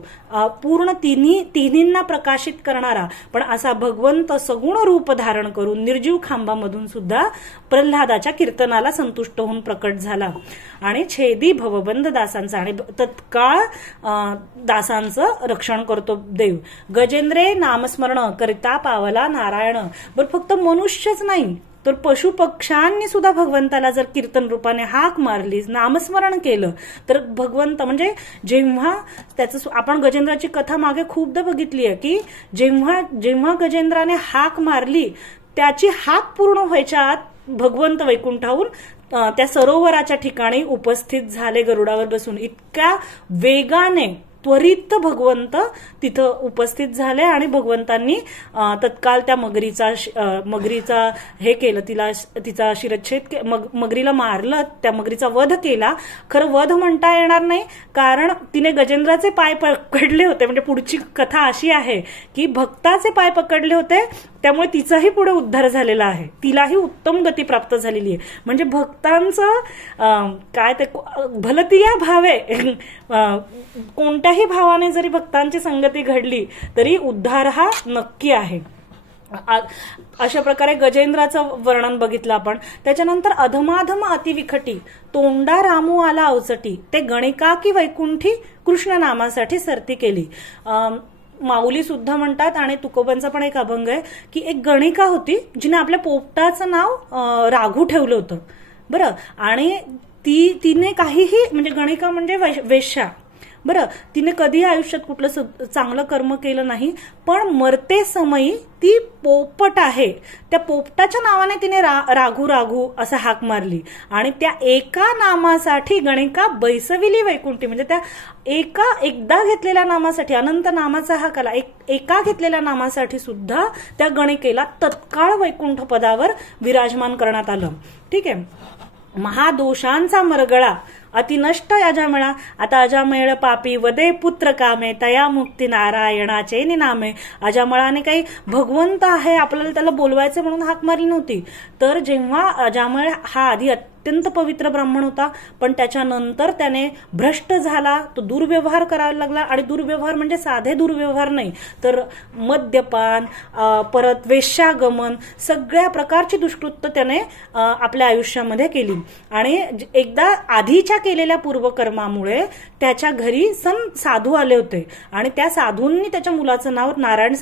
पूर्ण तिन्हींना प्रकाशित करणारा. पण असा भगवंत सगुण रूप धारण करून निर्जीव खांबामधून सुद्धा प्रल्हादाच्या कीर्तनाला संतुष्ट होऊन प्रकट झाला आणि छेदी भवबंध दासांचा, आणि तत्काळ दासांचं रक्षण करतो देव. गजेंद्रे नामस्मरण करिता पावला नारायण. बरं, फक्त मनुष्यच नाही तर पशु पक्ष्यांनी सुद्धा भगवंताला जर कीर्तन रूपाने हाक मारली, नामस्मरण केलं, तर भगवंत म्हणजे जेव्हा त्याचं, आपण गजेंद्राची कथा मागे खूपदा बघितली आहे की जेव्हा गजेंद्राने हाक मारली, त्याची हाक पूर्ण व्हायच्या आत भगवंत वैकुंठाहून त्या सरोवराच्या ठिकाणी उपस्थित झाले गरुडावर बसून. इतक्या वेगाने त्वरित भगवंत तिथं उपस्थित झाले आणि भगवंतांनी तत्काळ त्या मगरीचा हे केलं, तिचा शिरच्छेद, मगरीला मारलं, त्या मगरीचा वध केला. खरं वध म्हणता येणार नाही, कारण तिने गजेंद्राचे पाय पकडले होते. म्हणजे पुढची कथा अशी आहे की भक्ताचे पाय पकडले होते, त्यामुळे तिचाही पुढे उद्धार झालेला आहे, तिलाही उत्तम गती प्राप्त झालेली आहे. म्हणजे भक्तांचं काय ते भलतिया भावे, कोणत्याही भावाने जरी भक्तांची संगती घडली तरी उद्धार हा नक्की आहे. अशा प्रकारे गजेंद्राचं वर्णन बघितलं आपण. त्याच्यानंतर अधमाधम अतिविखटी, तोंडा रामू आला अवचटी, ते गणिका की वैकुंठी कृष्ण नामासाठी सरती केली. माऊली सुद्धा म्हणतात आणि तुकोबांचा पण एक अभंग आहे की एक गणिका होती जिने आपल्या पोपटाचं नाव राघू ठेवलं होतं. बरं, आणि तिने काहीही, म्हणजे गणिका म्हणजे वेश्या, बरं, तिने कधीही आयुष्यात कुठलं चांगलं कर्म केलं नाही, पण मरते समयी ती पोपट आहे, त्या पोपटाच्या नावाने तिने राघू राघू असं हाक मारली आणि त्या एका नामासाठी गणिका बैसविली वैकुंठी. म्हणजे त्या एकदा घेतलेल्या नामासाठी, अनंत नामाचा हाक आला, एका घेतलेल्या नामासाठी सुद्धा त्या गणिकेला तत्काळ वैकुंठ पदावर विराजमान करण्यात आलं. ठीक आहे. महादोषांचा मरगळा अतिनष्ट अजामेळा. आता अजामेळ पापी वदे पुत्र कामे, तया मुक्ती नारायणाचे निनामे. अजामळाने काही भगवंत आहे आपल्याला त्याला बोलवायचं म्हणून हाक मारली नव्हती. तर जेव्हा अजामळ हा आधी अत्यंत पवित्र ब्राह्मण होता, पण त्याच्यानंतर त्याने भ्रष्ट झाला, तो दुर्व्यवहार करायला लागला. आणि दुर्व्यवहार म्हणजे साधे दुर्व्यवहार नाही, तर मद्यपान, परत वेश्यागमन, सगळ्या प्रकारची दुष्कृत्य त्याने आपल्या आयुष्यामध्ये केली. आणि एकदा आधीच्या केलेल्या पूर्वकर्मामुळे त्याच्या घरी साधू आले होते आणि त्या साधूंनी त्याच्या मुलाचं नाव नारायण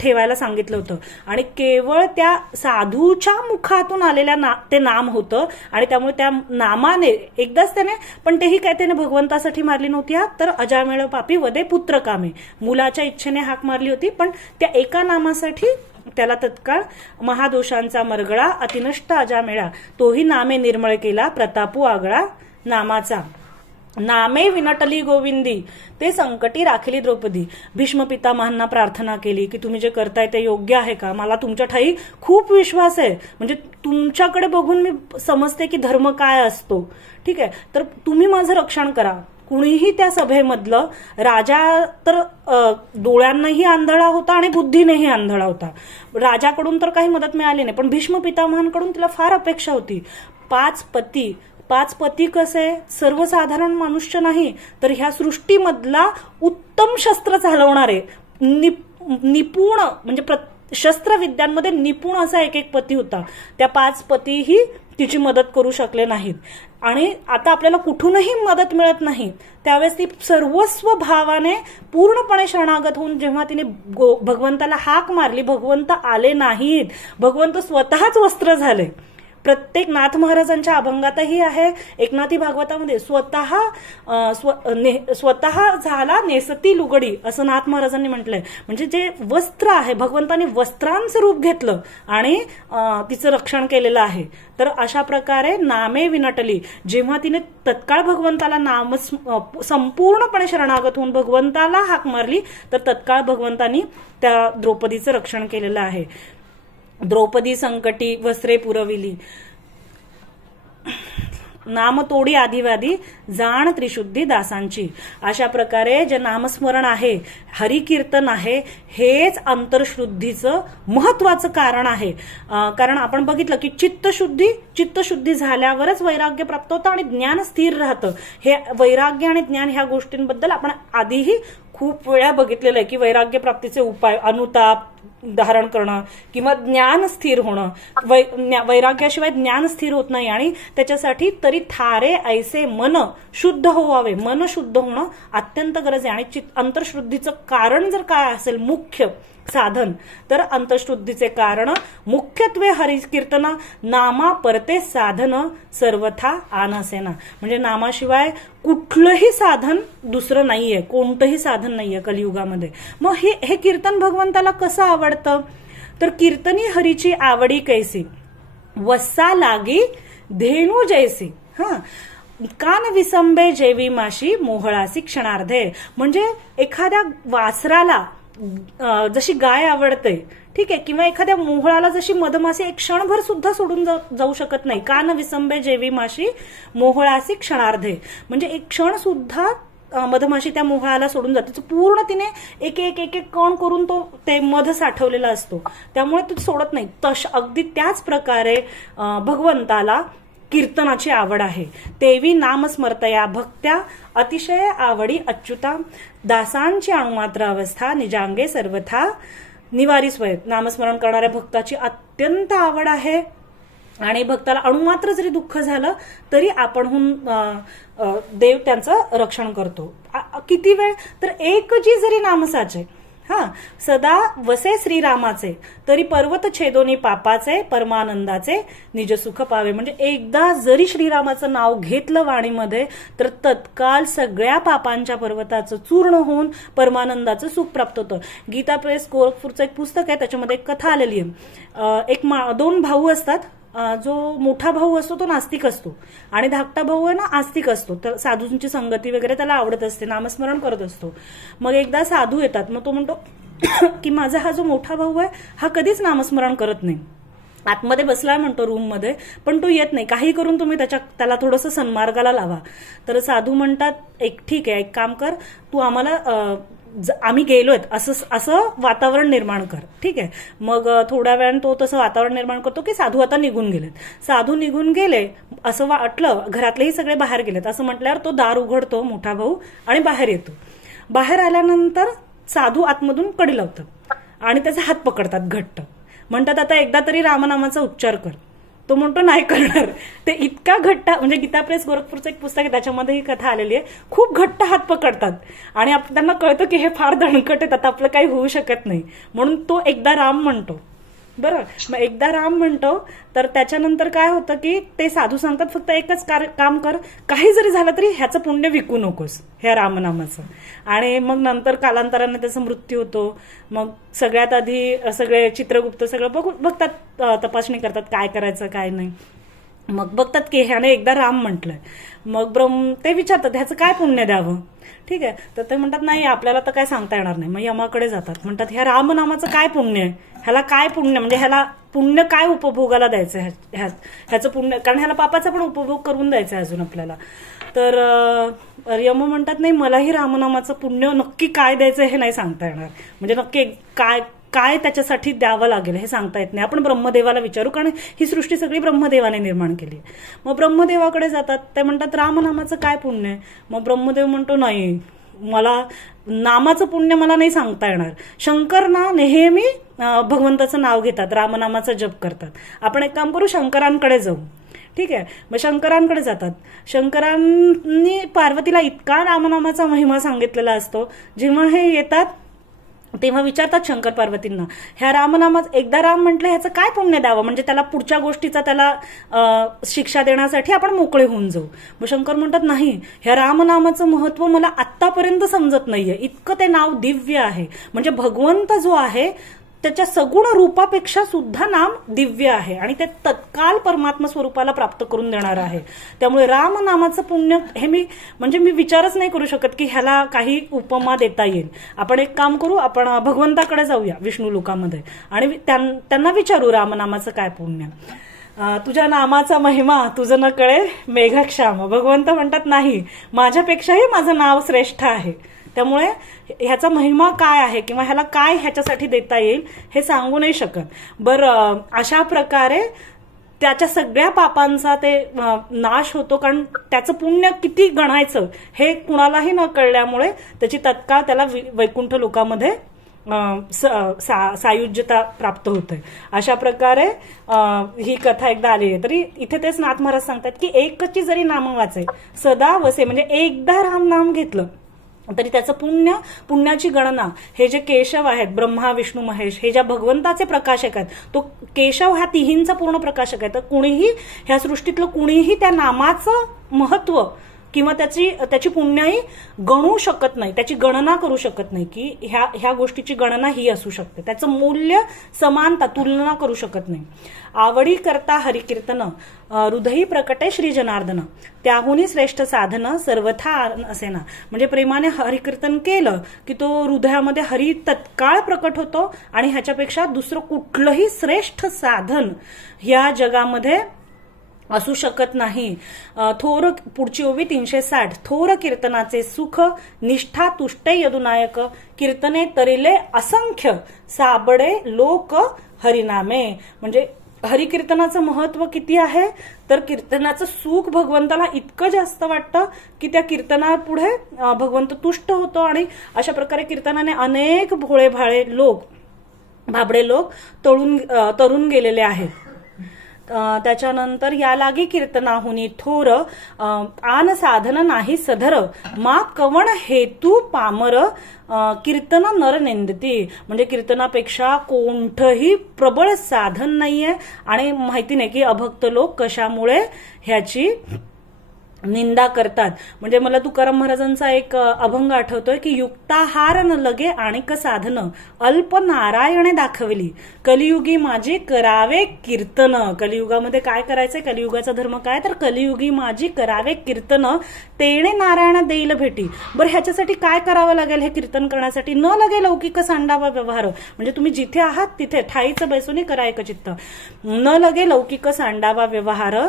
ठेवायला सांगितलं होतं. आणि केवळ त्या साधूच्या मुखातून आलेल्या ते नाम होतं आणि त्यामुळे त्या नामाने एकदाच त्याने, पण तेही काय त्याने भगवंतासाठी मारली नव्हती, तर अजामेळ पापी वदे पुत्र कामे, मुलाच्या इच्छेने हाक मारली होती. पण त्या एका नामासाठी त्याला तत्काळ महादोषांचा मरगळा अतिनष्ट अजामेळा, तोही नामे निर्मळ केला प्रतापू आगळा नामाचा. नामे विनटली गोविंदी, ते संकटी राखली द्रौपदी. भीष्म पितामहांना प्रार्थना केली की तुम्ही जे करताय ते योग्य आहे का? मला तुमच्या ठाई खूप विश्वास आहे, म्हणजे तुमच्याकडे बघून मी समजते की धर्म काय असतो. ठीक आहे, तर तुम्ही माझं रक्षण करा. कुणीही त्या सभेमधलं, राजा तर डोळ्यांनाही आंधळा होता आणि बुद्धीनेही आंधळा होता, राजाकडून तर काही मदत मिळाली नाही, पण भीष्म पितामहांकडून तिला फार अपेक्षा होती. 5 पती कसे, सर्वसाधारण मनुष्य नाही, तर ह्या सृष्टीमधला उत्तम शस्त्र चालवणारे, निपुण, म्हणजे शस्त्रविद्यांमध्ये निपुण असा एक पती होता. त्या 5 पतीही तिची मदत करू शकले नाहीत. आणि आता आपल्याला कुठूनही मदत मिळत नाही, त्यावेळेस ती सर्वस्व भावाने पूर्णपणे शरणागत होऊन जेव्हा तिने भगवंताला हाक मारली, भगवंत आले नाहीत, भगवंत स्वतःच वस्त्र झाले. प्रत्येक नाथ महाराजांच्या अभंगातही आहे, एकनाथी भागवतामध्ये स्वतः झाला नेसती लुगडी असं नाथ महाराजांनी म्हटलंय. म्हणजे जे वस्त्र आहे, भगवंताने वस्त्रांचं रूप घेतलं आणि तिचं रक्षण केलेलं आहे. तर अशा प्रकारे नामे विनटली, जेव्हा तिने तत्काळ भगवंताला नाम संपूर्णपणे शरणागत होऊन भगवंताला हाक मारली, तर तत्काळ भगवंतानी त्या द्रौपदीचं रक्षण केलेलं आहे. द्रौपदी संकटी वस्त्रे पुरविली, नाम तोडी आदिवादी जाण त्रिशुद्धी दासांची. अशा प्रकारे जे नामस्मरण आहे, हरिकीर्तन आहे, हेच अंतरशुद्धीचं महत्वाचं कारण आहे. कारण आपण बघितलं की चित्तशुद्धी झाल्यावरच वैराग्य प्राप्त होतं आणि ज्ञान स्थिर राहतं. हे वैराग्य आणि ज्ञान ह्या गोष्टींबद्दल आपण आधीही खूप वेळा बघितलेलं आहे की वैराग्य प्राप्तीचे उपाय अनुताप धारण करणं किंवा ज्ञान स्थिर होणं. वैराग्याशिवाय ज्ञान स्थिर होत नाही आणि त्याच्यासाठी तरी थारे ऐसे मन शुद्ध होवावे, मन शुद्ध होणं अत्यंत गरज आहे. आणि अंतर्शुद्धीचं कारण जर काय असेल मुख्य साधन, तर अंतर्शुद्धीचे कारण मुख्यत्वे हरिकीर्तन, नामा परते साधन सर्वथा आनसेना. म्हणजे नामाशिवाय कुठलंही साधन दुसरं नाहीये, कोणतंही साधन नाहीये कलियुगामध्ये. मग हे कीर्तन भगवंताला कसं आवडतं, तर कीर्तनी हरीची आवडी कैसी, वस्सा लागी धेनू जैसी. कान विसंबे जेवी माशी मोहळासी क्षणार्धे. म्हणजे एखाद्या वासराला जशी गाय आवडते, ठीक आहे, किंवा एखाद्या मोहळाला जशी मधमाशी एक क्षणभर सुद्धा सोडून जाऊ शकत नाही. कान विसंबे जेवी माशी मोहळासी क्षणार्धे. म्हणजे एक क्षण सुद्धा मधमाशी त्या मोहळाला सोडून जाते. पूर्ण तिने एक एक एक एक कण करून ते मध साठवलेला असतो, त्यामुळे ती सोडत नाही. अगदी त्याच प्रकारे भगवंताला कीर्तनाची आवड आहे. तेवी नाम स्मर्तया भक्त्या अतिशय आवडी अच्युता, दासांची अणुमात्र अवस्था निजांगे सर्वथा निवारी स्वय. नामस्मरण करणाऱ्या भक्ताची अत्यंत आवड आहे आणि भक्ताला अणुमात्र जरी दुःख झालं तरी आपणहून देव त्यांचं रक्षण करतो. किती वेळ, तर एक जी जरी नामसाचे सदा वसे श्रीरामाचे, तरी पर्वत छेदोनी पापाचे परमानंदाचे निज सुख पावे. म्हणजे एकदा जरी श्रीरामाचं नाव घेतलं वाणीमध्ये, तर तत्काल सगळ्या पापांच्या पर्वताचं चूर्ण होऊन परमानंदाचं सुख प्राप्त होतं. गीता प्रेस गोरखपूरचं एक पुस्तक आहे, त्याच्यामध्ये एक कथा आलेली आहे. 2 भाऊ असतात. जो मोठा भाऊ असतो तो नास्तिक असतो आणि धाकटा भाऊ आहे ना आस्तिक असतो. तर साधूंची संगती वगैरे त्याला आवडत असते, नामस्मरण करत असतो. मग एकदा साधू येतात, मग तो म्हणतो की माझा हा जो मोठा भाऊ आहे हा कधीच नामस्मरण करत नाही, आतमध्ये बसलाय म्हणतो रूम मध्ये, पण तो येत नाही. काही करून तुम्ही त्याला थोडंसं सन्मार्गाला लावा. तर साधू म्हणतात ठीक आहे, एक काम कर, तू आम्हाला आम्ही गेलोय असं वातावरण निर्माण कर. ठीक आहे. मग थोड्या वेळाने तो तसं वातावरण निर्माण करतो की साधू आता निघून गेलेत. साधू निघून गेले असं वाटलं, घरातलेही सगळे बाहेर गेलेत असं म्हटल्यावर तो दार उघडतो मोठा भाऊ आणि बाहेर येतो. बाहेर आल्यानंतर साधू आतमधून कडी लावतात आणि त्याचा हात पकडतात घट्ट. म्हणतात आता एकदा तरी रामनामाचा उच्चार कर. तो म्हणतो नाही करणार. ते इतका घट्ट, म्हणजे गीता प्रेस गोरखपूरचं एक पुस्तक आहे त्याच्यामध्ये ही कथा आलेली आहे. खूप घट्ट हात पकडतात आणि त्यांना कळतं की हे फार दणकट आहेत, आता आपलं काही होऊ शकत नाही, म्हणून तो एकदा राम म्हणतो. बरं, मग एकदा राम म्हणतो, तर त्याच्यानंतर काय होतं की ते साधू सांगतात फक्त एकच काम कर, काही जरी झालं तरी ह्याचं पुण्य विकू नकोस ह्या रामनामाचं. आणि मग नंतर कालांतराने त्याचा मृत्यू होतो. मग सगळ्यात आधी सगळे चित्रगुप्त सगळं बघतात, तपासणी करतात काय करायचं काय नाही. मग बघतात की ह्याने एकदा राम म्हटलंय. मग ते विचारतात ह्याचं काय पुण्य द्यावं. ठीक आहे. तर ते म्हणतात नाही आपल्याला तर काय सांगता येणार नाही. मग यमाकडे जातात, म्हणतात ह्या रामनामाचं काय पुण्य आहे, ह्याला काय पुण्य, म्हणजे ह्याला पुण्य काय उपभोगाला द्यायचं ह्याचं पुण्य, कारण ह्याला पापाचा पण उपभोग करून द्यायचा अजून आपल्याला. तर यम म्हणतात नाही मलाही रामनामाचं पुण्य नक्की काय द्यायचं हे नाही सांगता येणार, म्हणजे नक्की काय त्याच्यासाठी द्यावं लागेल हे सांगता येत नाही. आपण ब्रह्मदेवाला विचारू, कारण ही सृष्टी सगळी ब्रह्मदेवाने निर्माण केली. मग ब्रह्मदेवाकडे जातात, ते म्हणतात रामनामाचं काय पुण्य आहे. मग ब्रह्मदेव म्हणतो नाही मला नामाचं पुण्य मला नाही सांगता येणार. शंकर ना नेहमी भगवंताचं नाव घेतात, रामनामाचा जप करतात. आपण एक काम करू, शंकरांकडे जाऊ. ठीक आहे, मग शंकरांकडे जातात. शंकरांनी पार्वतीला इतका रामनामाचा महिमा सांगितलेला असतो, जेव्हा हे येतात तेव्हा विचारतात शंकर पार्वतींना, ह्या रामनामात एकदा राम म्हटलं, ह्याचं काय पुण्य द्यावं, म्हणजे त्याला पुढच्या गोष्टीचा त्याला शिक्षा देण्यासाठी आपण मोकळे होऊन जाऊ. मग शंकर म्हणतात, नाही, ह्या रामनामाचं महत्व मला आत्तापर्यंत समजत नाहीये, इतकं ते नाव दिव्य आहे. म्हणजे भगवंत जो आहे त्याच्या सगुण रूपापेक्षा सुद्धा नाम दिव्य आहे आणि ते तत्काल परमात्मा स्वरूपाला प्राप्त करून देणार आहे. त्यामुळे रामनामाचं पुण्य हे मी विचारच नाही करू शकत की ह्याला काही उपमा देता येईल. आपण एक काम करू, आपण भगवंताकडे जाऊया विष्णू लोकामध्ये आणि त्यांना विचारू रामनामाचं काय पुण्य. तुझ्या नामाचा महिमा तुझं न कळे मेघक्षाम. भगवंत म्हणतात, नाही, माझ्यापेक्षाही माझं नाव श्रेष्ठ आहे, त्यामुळे ह्याचा महिमा काय आहे किंवा ह्याला काय ह्याच्यासाठी देता येईल हे सांगू नाही शकत. बरं, अशा प्रकारे त्याच्या सगळ्या पापांचा ते नाश होतो, कारण त्याचं पुण्य किती गणायचं हे कुणालाही न कळल्यामुळे त्याची तत्काळ त्याला वैकुंठ लोकामध्ये सायुज्यता प्राप्त होते. अशा प्रकारे ही कथा एकदा आली आहे. तरी इथे तेच नाथ महाराज सांगतात की एकची जरी नाम वाचे सदा वसे, म्हणजे एकदा राम नाम घेतलं तरी त्याचं पुण्याची गणना, हे जे केशव आहेत, ब्रह्मा विष्णू महेश, हे ज्या भगवंताचे प्रकाशक आहेत, तो केशव ह्या तिहींचा पूर्ण प्रकाशक आहे. तर कुणीही ह्या सृष्टीतलं कुणीही त्या नामाचं महत्व किंवा त्याची पुण्याही गणू शकत नाही, त्याची गणना करू शकत नाही की ह्या गोष्टीची गणना ही असू शकते. त्याचं मूल्य, समानता, तुलना करू शकत नाही. आवडी करता हरिकीर्तन हृदयी प्रकटे श्री जनार्दन, त्याहूनही श्रेष्ठ साधन सर्वथा असेना. म्हणजे प्रेमाने हरिकीर्तन केलं की तो हृदयामध्ये हरी तत्काळ प्रकट होतो आणि ह्याच्यापेक्षा दुसरं कुठलंही श्रेष्ठ साधन या जगामध्ये असू शकत नाही. थोर पुढची ओवी 360. थोर कीर्तनाचे सुख निष्ठा तुष्टे यदुनायक, कीर्तने तरिले असंख्य साबडे लोक हरिनामे. म्हणजे हरिकीर्तनाचं महत्व किती आहे, तर कीर्तनाचं सुख भगवंताला इतकं जास्त वाटतं की त्या कीर्तनापुढे भगवंत तुष्ट होतो आणि अशा प्रकारे कीर्तनाने अनेक भोळे भाळे लोक, भाबडे लोक तरुण गेलेले आहेत. त्याच्यानंतर या लागी कीर्तनाहुनी थोर आन साधन नाही सधर, मा कवण हेतू पामर कीर्तन नर नेंदती. म्हणजे कीर्तनापेक्षा कोणतंही प्रबळ साधन नाहीये आणि माहिती नाही की अभक्त लोक कशामुळे ह्याची निंदा करतात. म्हणजे मला तुकाराम महाराजांचा एक अभंग आठवतोय की युक्ताहार न लगे आणिक साधन, अल्प नारायणे दाखवली, कलियुगी माझी करावे कीर्तन. कलियुगामध्ये काय करायचंय, कलियुगाचा धर्म काय, तर कलियुगी माझी करावे कीर्तन, तेणे नारायण देईल भेटी. बरं, ह्याच्यासाठी काय करावं लागेल हे कीर्तन करण्यासाठी, न लगे लौकिक सांडावा व्यवहार. म्हणजे तुम्ही जिथे आहात तिथे ठाईचं बैसुनी करा एकचित्त, न लगे लौकिक सांडावा व्यवहार,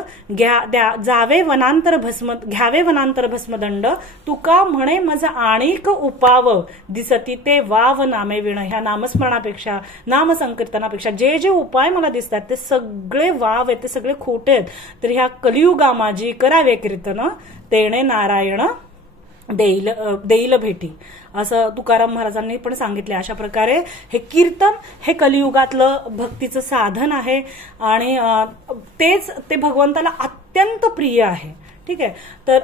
जावे वनांतर घ्यावे वनांतर भस्मदंड, तुका म्हणे मज आणिक उपाव, दिसती ते वाव नामे विण. ह्या नामस्मरणापेक्षा, नामसंकीर्तनापेक्षा जे जे उपाय मला दिसतात ते सगळे वाव आहेत, ते सगळे खोटे आहेत. तर ह्या कलियुगा माझी करावे कीर्तन, तेणे नारायण देईल भेटी, असं तुकाराम महाराजांनी पण सांगितले. अशा प्रकारे हे कीर्तन हे कलियुगातलं भक्तीचं साधन आहे आणि तेच ते भगवंताला अत्यंत प्रिय आहे. ठीक आहे, तर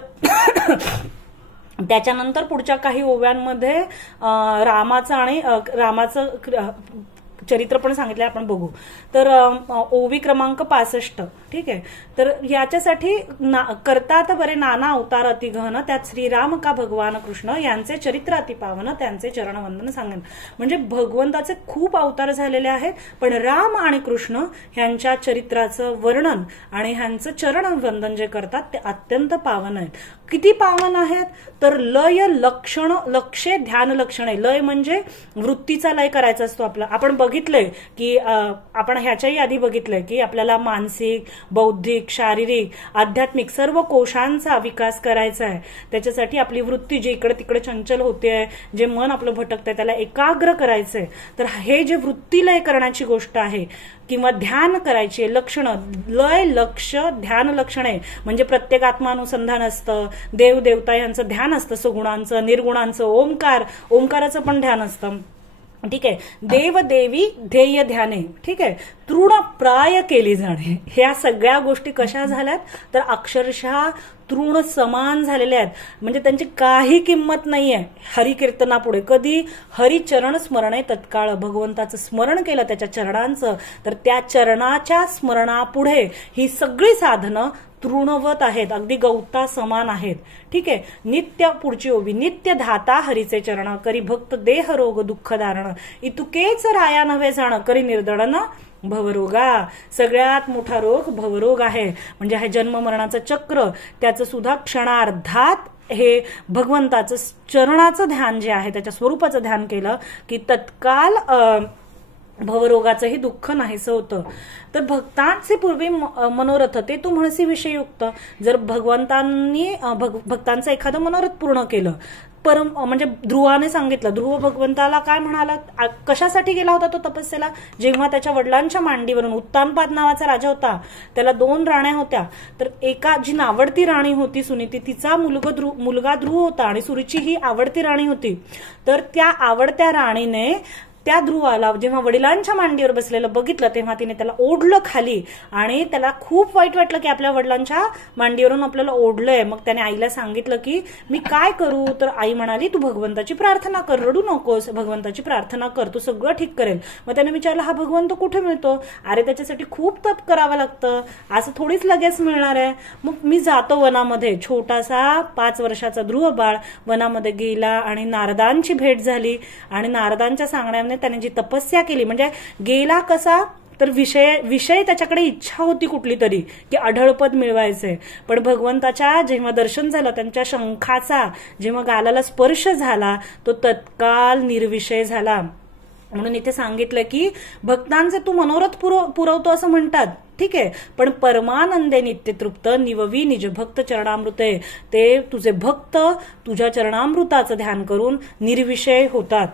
त्याच्यानंतर पुढच्या काही ओव्यांमध्ये रामाचं चरित्र पण सांगितलं, आपण बघू. तर ओवी क्रमांक 65. ठीक आहे, तर याच्यासाठी करतात बरे नाना अवतार अतिगहन, त्यात श्रीराम का भगवान कृष्ण, यांचे चरित्र अतिपावन, त्यांचे चरणवंदन सांगेन. म्हणजे भगवंताचे खूप अवतार झालेले आहेत, पण राम आणि कृष्ण ह्यांच्या चरित्राचं वर्णन आणि ह्यांचं चरणवंदन जे करतात ते अत्यंत पावन आहेत. किती पावन आहेत, तर लय लक्षण, लक्षे ध्यान लक्षणे. लय म्हणजे वृत्तीचा लय करायचा असतो आपला. आपण बघितलंय की आपण ह्याच्याही आधी बघितलंय की आपल्याला मानसिक, बौद्धिक, शारीरिक, आध्यात्मिक सर्व कोशांचा विकास करायचा आहे. त्याच्यासाठी आपली वृत्ती जी इकडे तिकडे चंचल होते, जे मन आपलं भटकतंय त्याला एकाग्र करायचंय. तर हे जे वृत्ती लय करण्याची गोष्ट आहे किंवा ध्यान करायची लक्षणं, लय लक्ष ध्यान लक्षणे म्हणजे प्रत्येक आत्मानुसंधान असतं, देव देवता यांचं ध्यान असतं, सगुणांचं निर्गुणांचं, ओंकाराचं पण ध्यान असतं. ठीक आहे. देव देवी ध्येय ध्याने, ठीक आहे. तृणप्राय केली जाणे, ह्या सगळ्या गोष्टी कशा झाल्यात तर अक्षरशः तृण समान झालेल्या आहेत. म्हणजे त्यांची काही किंमत नाहीये हरिकीर्तनापुढे. कधी हरिचरण स्मरणे तत्काळ, भगवंताचं स्मरण केलं त्याच्या चरणांचं, तर त्या चरणाच्या स्मरणापुढे ही सगळी साधनं तृणवत आहेत, अगदी गवता समान आहेत. ठीक आहे. नित्य पुढची ओवी, नित्य धाता हरीचे चरण, करी भक्त देह रोग दुःख दारण, इतुकेच राया नव्हे जाण, करी निर्दळन भवरोगा. सगळ्यात मोठा रोग भवरोग आहे. म्हणजे हे जन्म मरणाचं चक्र, त्याचं सुद्धा क्षणार्धात हे भगवंताचं चरणाचं ध्यान जे आहे, त्याच्या स्वरूपाचं ध्यान केलं की तत्काल भवरोगाचंही दुःख नाहीसं होतं. तर भक्तांचे पूर्वी मनोरथ ते तू म्हणसी विषयुक्त. जर भगवंतांनी भक्तांचं एखादं मनोरथ पूर्ण केलं, म्हणजे ध्रुवाने सांगितलं, ध्रुव भगवंताला काय म्हणाला, कशासाठी गेला होता तो तपस्येला, जेव्हा त्याच्या वडिलांच्या मांडीवरून, उत्तानपाद नावाचा राजा होता, त्याला 2 राण्या होत्या. तर एका जी नावडती राणी होती सुनीती, तिचा मुलगा ध्रुव होता आणि सुरुची ही आवडती राणी होती. तर त्या आवडत्या राणीने त्या ध्रुवाला जेव्हा वडिलांच्या मांडीवर बसलेलं बघितलं, तेव्हा तिने त्याला ओढलं खाली आणि त्याला खूप वाईट वाटलं की आपल्या वडिलांच्या मांडीवरून आपल्याला ओढलंय. मग त्याने आईला सांगितलं की मी काय करू. तर आई म्हणाली तू भगवंताची प्रार्थना कर, रडू नकोस, भगवंताची प्रार्थना कर, तू सगळं ठीक करेल. मग त्याने विचारलं हा भगवंत कुठे मिळतो. अरे त्याच्यासाठी खूप तप करावं लागतं, असं थोडीच लगेच मिळणार आहे. मग मी जातो वनामध्ये. छोटासा 5 वर्षाचा ध्रुव बाळ वनामध्ये गेला आणि नारदांची भेट झाली आणि नारदांच्या सांगण्याने त्याने जी तपस्या केली, म्हणजे गेला कसा तर विषय त्याच्याकडे इच्छा होती कुठली तरी की अढळपद मिळवायचंय. पण भगवंताच्या जेव्हा दर्शन झालं, त्यांच्या शंखाचा जेव्हा गालाला स्पर्श झाला, तो तत्काल निर्विषय झाला. म्हणून इथे सांगितलं की भक्तांचे तू मनोरथ पुरवतो असं म्हणतात, ठीक आहे, पण परमानंदे नित्यतृप्त निववी निज भक्त चरणामृते. ते तुझे भक्त तुझ्या चरणामृताचं ध्यान करून निर्विषय होतात.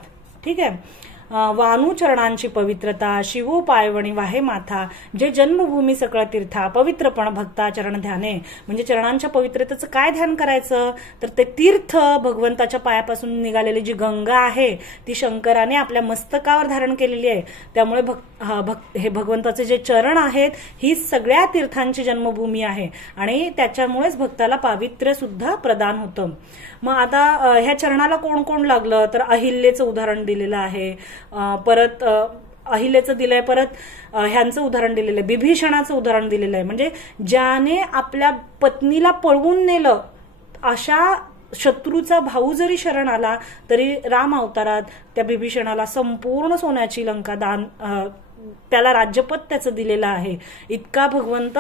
ठीक आहे. वानू चरणांची पवित्रता, शिवो पायवणी वाहे माथा, जे जन्मभूमी सकळ तीर्था, पवित्रपण भक्ता चरण ध्याने. म्हणजे चरणांच्या पवित्रतेचं काय ध्यान करायचं तर ते तीर्थ, भगवंताच्या पायापासून निघालेली जी गंगा आहे ती शंकराने आपल्या मस्तकावर धारण केलेली आहे. त्यामुळे हे भगवंताचे जे चरण आहेत ही सगळ्या तीर्थांची जन्मभूमी आहे आणि त्याच्यामुळेच भक्ताला पावित्र्य सुद्धा प्रदान होतं. मग आता ह्या चरणाला कोण कोण लागलं तर अहिल्याचं उदाहरण दिलेलं आहे, परत अहिल्याचं दिलंय, परत ह्यांचं उदाहरण दिलेलं आहे, बिभीषणाचं उदाहरण दिलेलं आहे. म्हणजे ज्याने आपल्या पत्नीला पळवून नेलं, अशा शत्रूचा भाऊ जरी शरण आला तरी राम अवतारात त्या बिभीषणाला संपूर्ण सोन्याची लंका दान, त्याला राज्यपद त्याचं दिलेलं आहे. इतका भगवंत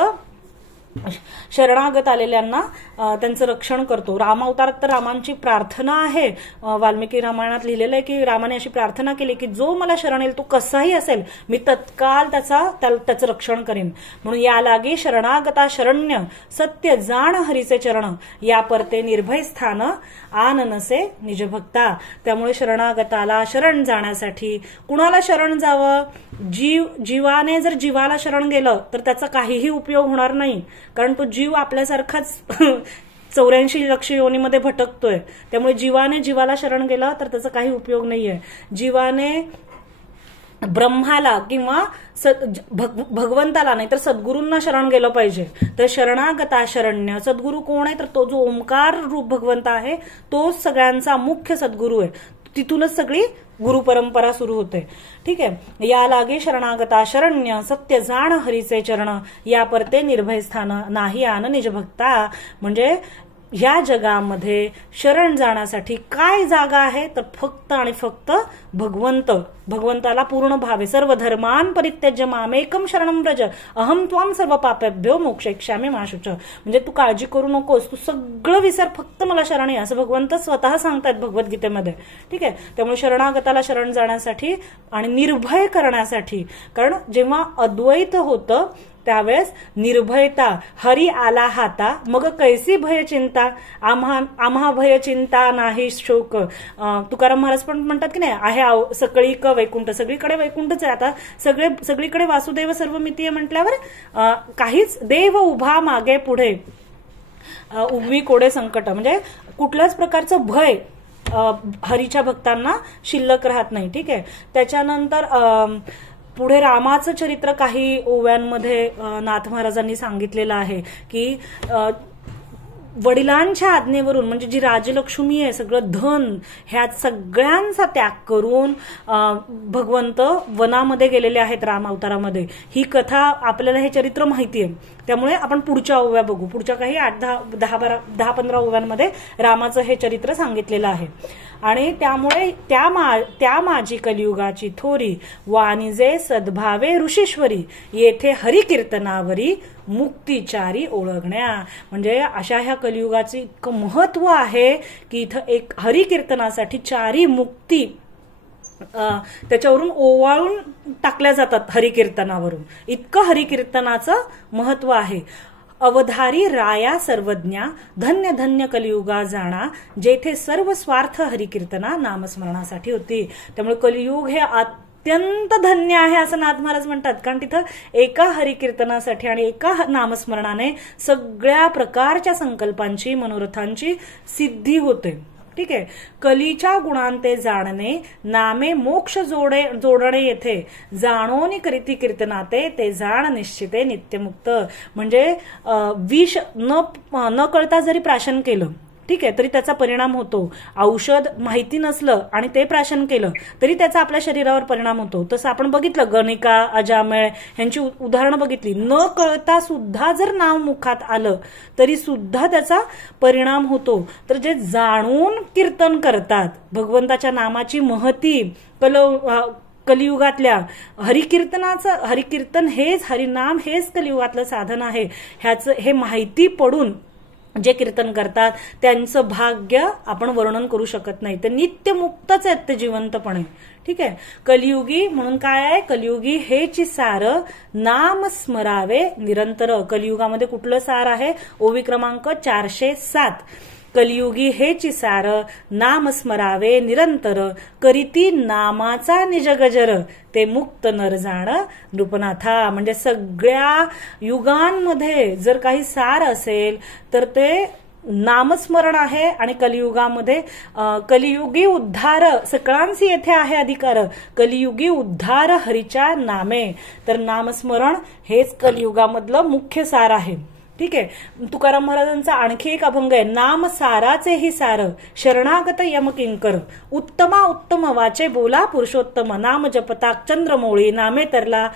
शरणागत आलेल्यांना त्यांचं रक्षण करतो. राम अवतारात तर रामांची प्रार्थना आहे, वाल्मिकी रामायणात लिहिलेलं आहे की रामाने अशी प्रार्थना केली की जो मला शरण येईल तो कसाही असेल मी तत्काल त्याचं रक्षण करेन. म्हणून या लागे शरणागता शरण्य सत्य जाण हरीचे चरण, या परते निर्भय स्थान आन नसे निज भक्ता. त्यामुळे शरणागताला शरण जाण्यासाठी कुणाला शरण जावं, जीवाने जर जीवाला शरण गेलं तर त्याचा काहीही उपयोग होणार नाही, कारण तो जीव आपल्यासारखाच 84 लक्ष योनीमध्ये भटकतोय. त्यामुळे जीवाने जीवाला शरण गेला तर त्याचा काही उपयोग नाहीये. जीवाने ब्रह्माला किंवा भगवंताला नाही तर सद्गुरूंना शरण गेलं पाहिजे. तर शरणागता शरण्य, सद्गुरू कोण आहे तर तो जो ओंकार रूप भगवंत आहे तोच सगळ्यांचा मुख्य सद्गुरू आहे. तिथूनच सगळी गुरु परंपरा सुरू होते. ठीक आहे. या लागे शरणागता शरण्य सत्य जाण हरीचे चरण, या परते निर्भय स्थान नाही आन निज भक्ता. म्हणजे या जगामध्ये शरण जाण्यासाठी काय जागा आहे तर फक्त आणि फक्त भगवंताला पूर्ण भावे. सर्व धर्मान परित्यज्य मामेकम शरणं व्रज, अहम त्वाम सर्व पापेभ्यो मोक्षयिष्यामि मा शुच. म्हणजे तू काळजी करू नकोस, तू सगळं विसर, फक्त मला शरण ये, असं भगवंत स्वतः सांगतात भगवद्गीतेमध्ये. ठीक आहे. त्यामुळे शरणागताला शरण जाण्यासाठी आणि निर्भय करण्यासाठी, कारण जेव्हा अद्वैत होतं त्यावेळेस निर्भयता, हरी आला हाता मग कैसी भय चिंता, आम्हा भय चिंता नाही शोक. तुकाराम महाराज पण म्हणतात की नाही, आहे सकळी क वैकुंठ, सगळीकडे वैकुंठच आहे. आता सगळीकडे वासुदेव सर्वमितीय म्हटल्यावर काहीच देव उभा मागे पुढे उभवी कोडे संकट, म्हणजे कुठल्याच प्रकारचं भय हरीच्या भक्तांना शिल्लक राहत नाही. ठीक आहे. त्याच्यानंतर पुढे रामाचं चरित्र काही ओव्यांमध्ये नाथ महाराजांनी सांगितलेलं आहे की वडिलांच्या आज्ञेवरून म्हणजे जी राजलक्ष्मी आहे, सगळं धन, ह्या सगळ्यांचा त्याग करून भगवंत वनामध्ये गेलेले आहेत राम अवतारामध्ये. ही कथा आपल्याला हे चरित्र माहिती आहे, त्यामुळे आपण पुढच्या ओव्या बघू. पुढच्या काही 10-15 ओव्यांमध्ये रामाचं हे चरित्र सांगितलेलं आहे. आणि त्यामुळे त्या माझी कलियुगाची थोरी वाणिजे सद्भावे ऋषीश्वरी येथे हरिकीर्तनावरी मुक्तिचारी ओळखण्या. म्हणजे अशा ह्या कलियुगाचं इतकं महत्व आहे की इथं एक हरिकीर्तनासाठी चारी मुक्ती त्याच्यावरून ओवाळून टाकल्या जातात हरिकीर्तनावरून. इतकं हरिकीर्तनाचं महत्व आहे. अवधारी राया सर्वज्ञा धन्य धन्य कलियुगा जाणा जेथे सर्व स्वार्थ हरिकीर्तना नामस्मरणासाठी होती. त्यामुळे कलियुग हे अत्यंत धन्य आहे असं नाथ महाराज म्हणतात, कारण तिथं एका हरिकीर्तनासाठी आणि एका नामस्मरणाने सगळ्या प्रकारच्या संकल्पांची मनोरथांची सिद्धी होते. ठीक आहे. कलीच्या गुणांते जाणणे नामे मोक्ष जोडणे येथे जाणोनी करीती कीर्तनाते ते जाण निश्चिते नित्यमुक्त. म्हणजे विष न कळता जरी प्राशन केलं, ठीक आहे, तरी त्याचा परिणाम होतो. औषध माहिती नसलं आणि ते प्राशन केलं तरी त्याचा आपल्या शरीरावर परिणाम होतो. तसं आपण बघितलं, गणिका, अजामेळ यांची उदाहरणं बघितली. न कळता सुद्धा जर नाव मुखात आलं तरी सुद्धा त्याचा परिणाम होतो. तर जे जाणून कीर्तन करतात, भगवंताच्या नामाची महती कलियुगातल्या हरिकीर्तन हेच, हरिनाम हेच कलियुगातलं साधन आहे, हे माहिती पडून जे कीर्तन करतात त्यांचं भाग्य आपण वर्णन करू शकत नाही. ते नित्यमुक्तच आहेत ते जिवंतपणे. ठीक आहे. कलियुगी म्हणून काय आहे? कलियुगी हेची सार नाम स्मरावे निरंतर. कलियुगामध्ये कुठलं सार आहे? ओवी क्रमांक 407. कलियुगी हेची सार नाम स्मरावे निरंतर करीती नामाचा निज गजर ते मुक्त नर जाण नृपनाथा. म्हणजे सगळ्या युगांमध्ये जर काही सार असेल तर ते नामस्मरण आहे. आणि कलियुगामध्ये कलियुगी उद्धार सगळ्यांशी येथे आहे अधिकार. कलियुगी उद्धार हरीच्या नामे. तर नामस्मरण हेच कलियुगामधलं मुख्य सार आहे. ठीक आहे. तुकाराम महाराजांचा आणखी एक अभंग आहे, नाम साराचे ही सार शरणागत यम किंकर उत्तमा उत्तम वाचे बोला पुरुषोत्तम नाम जपताक चंद्रमोळी नामे तरला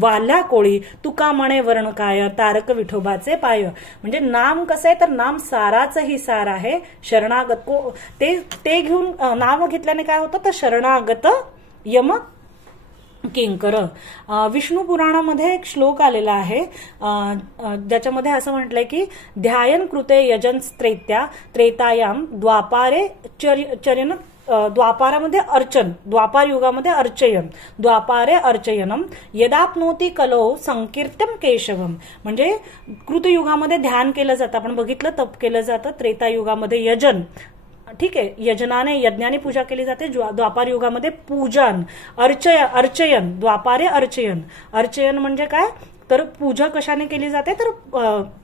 वाल्या कोळी तुका म्हणे वर्ण काय तारक विठोबाचे पाय. म्हणजे नाम कसं आहे तर नाम साराचं ही सार आहे. शरणागत ते घेऊन नाम घेतल्याने काय होतं तर शरणागत यम किंकर. विष्णू पुराणामध्ये एक श्लोक आलेला आहे ज्याच्यामध्ये असं म्हटलंय की ध्यायन कृते यजन त्रेतायाम द्वापारे चर्यन द्वापारामध्ये अर्चन, द्वापार युगामध्ये अर्चयन, द्वापारे अर्चयनम यदाप्नोती कलो संकीर्तम केशवम. म्हणजे कृतयुगामध्ये ध्यान केलं जातं, आपण बघितलं तप केलं जातं. त्रेतायुगामध्ये यजन, ठीक आहे, यज्ञाने पूजा केली जाते. द्वापार युगामध्ये पूजन, अर्चयन, द्वापारे अर्चयन. अर्चयन म्हणजे काय तर पूजा कशाने केली जाते तर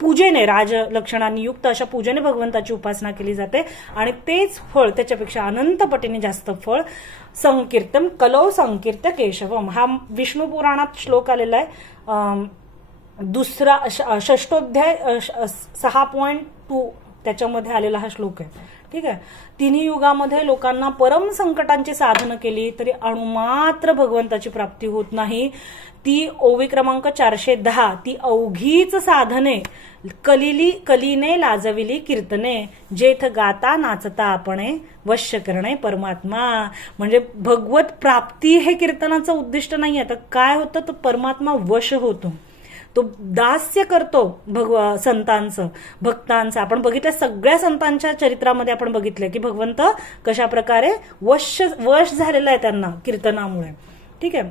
पूजेने, राजलक्षणांनी युक्त अशा पूजेने भगवंताची उपासना केली जाते आणि तेच फळ, त्याच्यापेक्षा अनंत पटीने जास्त फळ संकीर्तन कलौ संकीर्त केशवम. हा विष्णू पुराणात श्लोक आलेला आहे. दुसरा षष्टोध्याय 6.2 त्याच्यामध्ये आलेला हा श्लोक आहे. ठीक आहे. तिन्ही युगामध्ये लोकांना परम संकटांची साधनं केली तरी अणुमात्र भगवंताची प्राप्ती होत नाही. ती ओवी क्रमांक 410 ती अवघीच साधने कलीने लाजविली कीर्तने जेथ गाता नाचता आपणे वश्य करणे परमात्मा. म्हणजे भगवत प्राप्ती हे कीर्तनाचं उद्दिष्ट नाही आहे. तर काय होतं तर परमात्मा वश होतो, तो दास्य करतो संतांचं, भक्तांचं. आपण बघितलं सगळ्या संतांच्या चरित्रामध्ये आपण बघितलं की भगवंत कशा प्रकारे वश झालेला आहे त्यांना कीर्तनामुळे. ठीक आहे.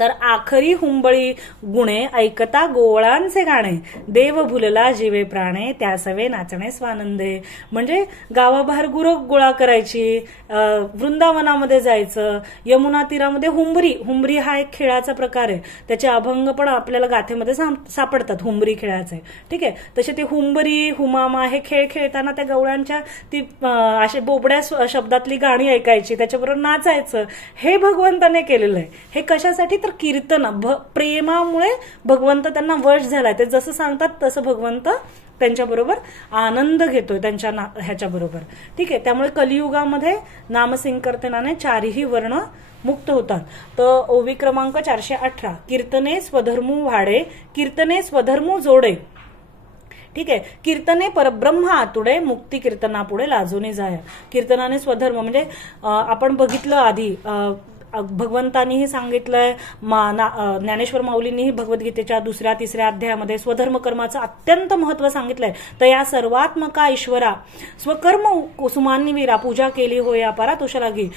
तर आखरी हुंबळी गुणे ऐकता गोवळांचे गाणे, देव भुलला जीवे प्राणे, त्यासवे नाचणे स्वानंदे. म्हणजे गावाबाहेर गुरं गोळा करायची, वृंदावनामध्ये जायचं, यमुना तीरामध्ये हुंबरी हा एक खेळाचा प्रकार आहे, त्याचे अभंग पण आपल्याला गाथेमध्ये सापडतात हुंबरी खेळाचे. ठीक आहे, तसे ते हुंबरी हुमामा हे खेळ खेळताना त्या गवळ्यांच्या ती अशी बोबड्या शब्दातली गाणी ऐकायची, त्याच्याबरोबर नाचायचं. हे भगवंताने केलेलं आहे. हे कशासाठी? तर कीर्तन, प्रेमामुळे भगवंत त्यांना वश झालाय. ते जसं सांगतात तसं भगवंत त्यांच्याबरोबर आनंद घेतोय त्यांच्या ह्याच्याबरोबर. ठीक आहे, त्यामुळे कलियुगामध्ये नामसंकीर्तनाने चारही वर्ण मुक्त होतात. तर ओवी क्रमांक 418, कीर्तने स्वधर्मू वाढे, कीर्तने स्वधर्मू जोडे. ठीक आहे, कीर्तने परब्रह्म आतुडे, मुक्ती कीर्तनापुढे लाजून जाय. कीर्तनाने स्वधर्म म्हणजे आपण बघितलं आधी भगवंतांनीही सांगितलंय, ज्ञानेश्वर माऊलींनीही भगवद्गीतेच्या 2-3 अध्यायामध्ये स्वधर्म कर्माचं अत्यंत महत्व सांगितलंय. तर या सर्वात्मका ईश्वरा स्वकर्म कुसुमांनी वीरा, पूजा केली होय अपारा तुषा लागी.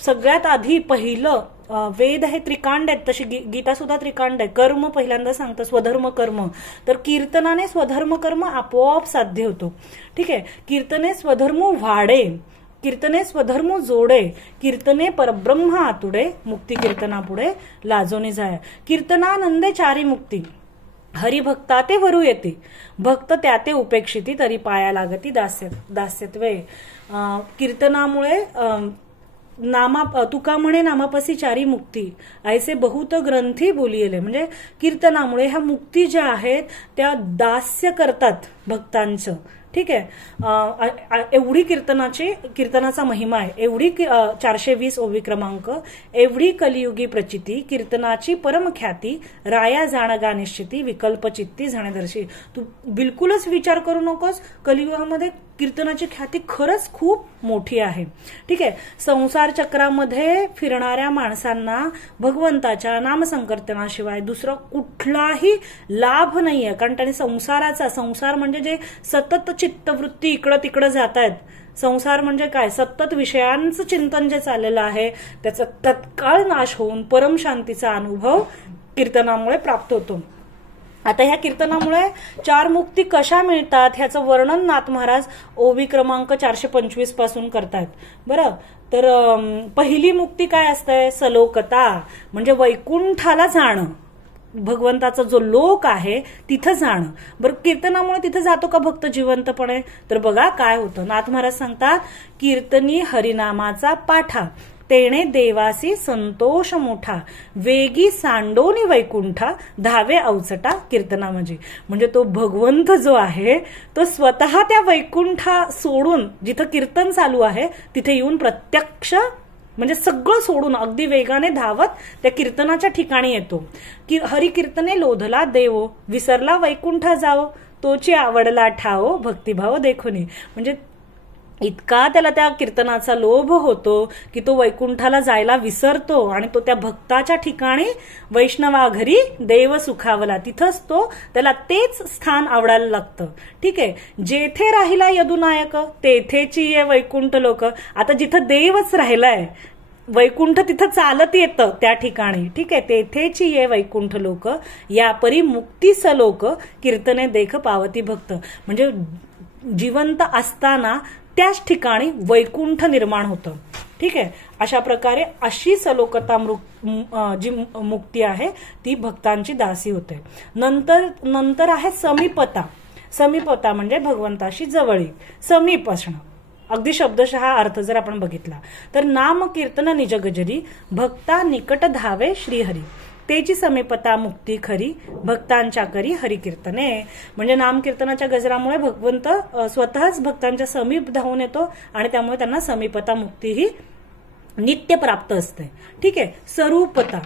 सगळ्यात आधी पहिलं वेद हे त्रिकांड आहेत, तशी गीता सुद्धा त्रिकांड आहे. कर्म पहिल्यांदा सांगतं, स्वधर्म कर्म. तर कीर्तनाने स्वधर्म कर्म आपोआप साध्य होतो. ठीक आहे, कीर्तने स्वधर्म वाढे, कीर्तने स्वधर्म जोडे, कीर्तने परब्रह्म आतुडे, मुक्ती कीर्तनापुढे लाजोनी जाय. कीर्तनानंदे चारी मुक्ती, हरिभक्ता ते वरू येते, भक्त त्या ते उपेक्षिती, तरी पाया लागती दास्यत्वे. कीर्तनामुळे तुका म्हणे नामापसी चारी मुक्ती, ऐसे बहुत ग्रंथी बोलिले. म्हणजे कीर्तनामुळे ह्या मुक्ती ज्या आहेत त्या दास्य करतात भक्तांचं. ठीक आहे, एवढी कीर्तनाचा महिमा आहे. एवढी 420 ओवी क्रमांक, एवढी कलियुगी प्रचिती, कीर्तनाची परमख्याती, राया जाणगा निश्चिती, विकल्पचित्ती झणदर्शी. तू बिलकुलच विचार करू नकोस, कलियुगामध्ये कीर्तनाची ख्याती खरंच खूप मोठी आहे. ठीक आहे, संसार चक्रामध्ये फिरणाऱ्या माणसांना भगवंताच्या नामसंकीर्तनाशिवाय दुसरा कुठलाही लाभ नाहीये. कारण त्यांनी संसार म्हणजे जे सतत चित्तवृत्ती इकडं तिकडं जात आहेत. संसार म्हणजे काय? सतत विषयांचं चिंतन जे चाललेलं आहे त्याचा तत्काळ नाश होऊन परमशांतीचा अनुभव कीर्तनामुळे प्राप्त होतो. आता ह्या कीर्तनामुळे 4 मुक्ती कशा मिळतात ह्याचं वर्णन नाथ महाराज ओवी क्रमांक 425 पासून करतात. बरं, तर पहिली मुक्ती काय असते? सलोकता, म्हणजे वैकुंठाला जाणं, भगवंताचा जो लोक आहे तिथं जाणं. बरं, कीर्तनामुळे तिथं जातो का भक्त जिवंतपणे? तर बघा काय होतं. नाथ महाराज सांगतात, कीर्तनी हरिनामाचा पाठा, तेणे देवासी संतोष मोठा, वेगी सांडोनी वैकुंठा, धावे अवचटा कीर्तना. म्हणजे तो भगवंत जो आहे तो स्वतः त्या वैकुंठा सोडून, जिथं कीर्तन चालू आहे तिथे येऊन प्रत्यक्ष म्हणजे सगळं सोडून अगदी वेगाने धावत त्या कीर्तनाच्या ठिकाणी येतो. की हरी कीर्तने लोधला देवो, विसरला वैकुंठा जावो, तोची आवडला ठावो, भक्तिभाव देखोनी. म्हणजे इतका त्याला त्या कीर्तनाचा लोभ होतो की तो वैकुंठाला जायला विसरतो आणि तो त्या भक्ताच्या ठिकाणी वैष्णवा घरी देव सुखावला, तिथंच तो त्याला तेच स्थान आवडायला लागतं. ठीक आहे, जेथे राहिला यदुनायक तेथेची ये वैकुंठ लोक. आता जिथं देवच राहिलाय, वैकुंठ तिथं चालत येतं त्या ठिकाणी. ठीक आहे, तेथेची ये वैकुंठ लोक, या परी मुक्ती सलोक, कीर्तने देख पावती भक्त. म्हणजे जिवंत असताना त्याच ठिकाणी वैकुंठ निर्माण होतं. ठीक आहे, अशा प्रकारे अशी सलोकता जी मुक्ती आहे ती भक्तांची दासी होते. नंतर आहे समीपता. समीपता म्हणजे भगवंताशी जवळीक, समीप असणं. अगदी शब्दशः अर्थ जर आपण बघितला तर नाम कीर्तन निजगजरी, भक्ता निकट धावे श्रीहरी, तेची समीपता मुक्ती खरी, भक्तांच्या करी हरिकीर्तने. म्हणजे नामकीर्तनाच्या गजरामुळे भगवंत स्वतःच भक्तांच्या समीप धावून येतो आणि त्यामुळे त्यांना समीपता मुक्ती ही नित्य प्राप्त असते. ठीक आहे, स्वरूपता,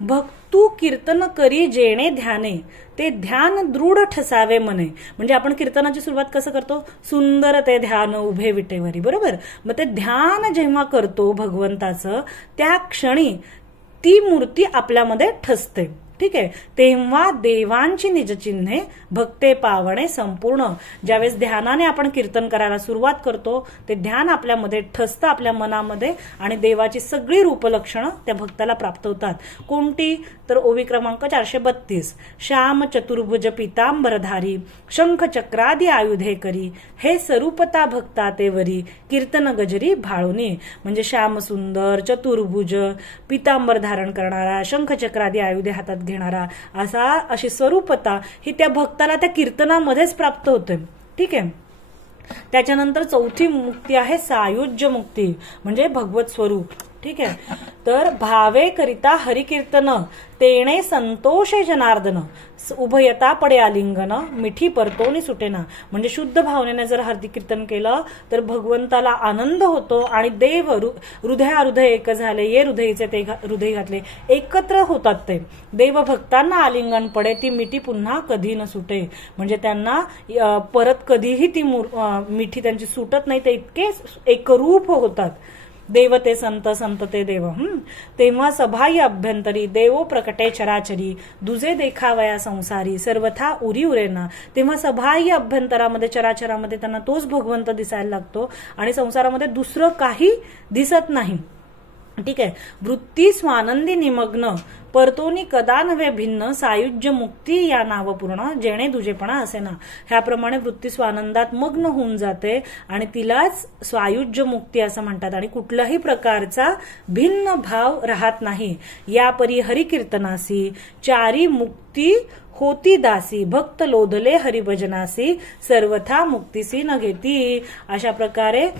भक्तू कीर्तन करी जेणे ध्याने, ते ध्यान दृढ ठसावे मने. म्हणजे आपण कीर्तनाची सुरुवात कसं करतो? सुंदर ते ध्यान उभे विटेवरी, बरोबर. मग ते ध्यान जेव्हा करतो भगवंताचं, त्या क्षणी ती मूर्ती आपल्यामध्ये ठसते. ठीक आहे. तेव्हा देवांची निजचिन्हे भक्ते पावणे संपूर्ण. ज्यावेळेस ध्यानाने आपण कीर्तन करायला सुरुवात करतो ते ध्यान आपल्यामध्ये ठसतं, आपल्या मनामध्ये, आणि देवाची सगळी रूपलक्षणं त्या भक्ताला प्राप्त होतात. कोणती? तर ओवी क्रमांक 432. श्याम चतुर्भुज पितांबरधारी शंख चक्रादी आयुधे करी हे स्वरूपता भक्ता ते वरी कीर्तन गजरी भाळुनी. म्हणजे श्याम सुंदर, चतुर्भुज, पितांबर धारण करणारा, शंख चक्रादी आयुधे हातात घेणारा, अशी स्वरूपता ही त्या भक्ताला त्या कीर्तनामध्येच प्राप्त होते. ठीक आहे. त्याच्यानंतर चौथी मुक्ती आहे सायुज्य मुक्ती, म्हणजे भगवत स्वरूप. ठीक आहे. तर भावे करिता हरिकीर्तन तेणे संतोषे जनार्दन उभयता पडे आलिंगन मिठी परतोनी सुटेना. म्हणजे शुद्ध भावनेने जर हरिकीर्तन केलं तर भगवंताला आनंद होतो आणि देव हृदय एक झाले, ये हृदयचे ते हृदय घातले, एकत्र होतात. ते देव भक्तांना आलिंगन पडे, ती मिठी पुन्हा कधी न सुटे. म्हणजे त्यांना परत कधीही ती मिठी त्यांची सुटत नाही, ते इतके एकरूप होतात. देव ते संत, संत ते देव. तेव्हा सभाई अभ्यंतरी देवो प्रकटे चराचरी दुजे देखावया संसारी सर्वथा उरी उरेना. तेव्हा सभाई अभ्यंतरामध्ये चराचरामध्ये त्यांना तोच भगवंत दिसायला लागतो आणि संसारामध्ये दुसरं काही दिसत नाही. ठीक आहे. वृत्ती स्वानंदी निमग्न परतोनी कदा नव्हे भिन्न सायुज्य मुक्ती या नावपूर्ण जेणे दुजेपणा असेना. ह्याप्रमाणे वृत्ती स्वानंदात मग्न होऊन जाते आणि तिलाच स्वायुज्य मुक्ती असं म्हणतात आणि कुठल्याही प्रकारचा भिन्न भाव राहत नाही. या परी हरिकीर्तनासी चारी मुक्ती होती दासी भक्त लोदले हरिभजनासी सर्वथा मुक्तीसी न घेती. अशा प्रकारे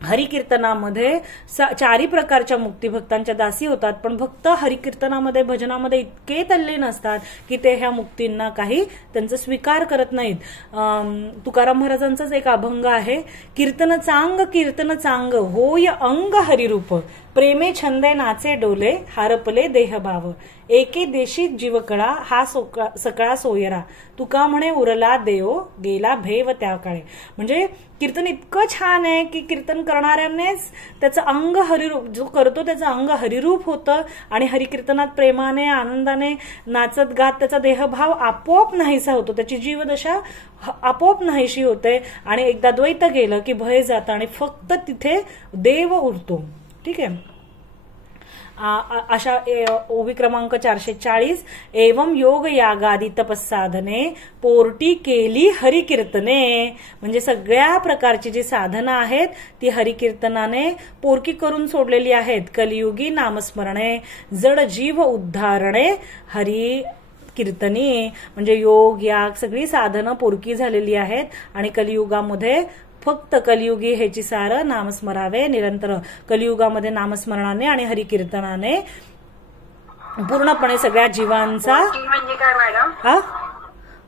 हरिकीर्तनामध्ये चारी प्रकारच्या मुक्ती भक्तांच्या दासी होतात. पण भक्त हरिकीर्तनामध्ये भजनामध्ये इतके तल्लीन असतात की ते ह्या मुक्तींना काही त्यांचा स्वीकार करत नाहीत. तुकाराम महाराजांचाच एक अभंग आहे, कीर्तन चांग होय अंग हरिरूप प्रेमे छंदे नाचे डोले हारपले देहभाव एके देशी जीवकळा हा सकळा सोयरा तुका म्हणे उरला देव गेला भेव त्या काळे. म्हणजे कीर्तन इतकं छान आहे की कीर्तन करणाऱ्यांनीच त्याचं अंग हरिरूप, जो करतो त्याचं अंग हरिरूप होतं आणि हरिकीर्तनात प्रेमाने आनंदाने नाचत गात त्याचा देहभाव आपोआप नाहीसा होतो, त्याची जीवदशा आपोआप नाहीशी होते आणि एकदा द्वैत गेलं की भय जातं आणि फक्त तिथे देव उरतो. ठीक आहे. अशा ओवी क्रमांक 440. एवं योग यागादी तपस्साधने पोरटी केली हरिकीर्तने. म्हणजे सगळ्या प्रकारची जी साधना आहेत ती हरिकीर्तनाने पोरकी करून सोडलेली आहेत. कलियुगी नामस्मरणे जड जीव उद्धारणे हरी कीर्तनी. म्हणजे योग याग सगळी साधनं पोरकी झालेली आहेत आणि कलियुगामध्ये फक्त कलियुगी ह्याची सार नामस्मरावे निरंतर. कलियुगामध्ये नामस्मरणाने आणि हरिकीर्तनाने पूर्णपणे सगळ्या जीवांचा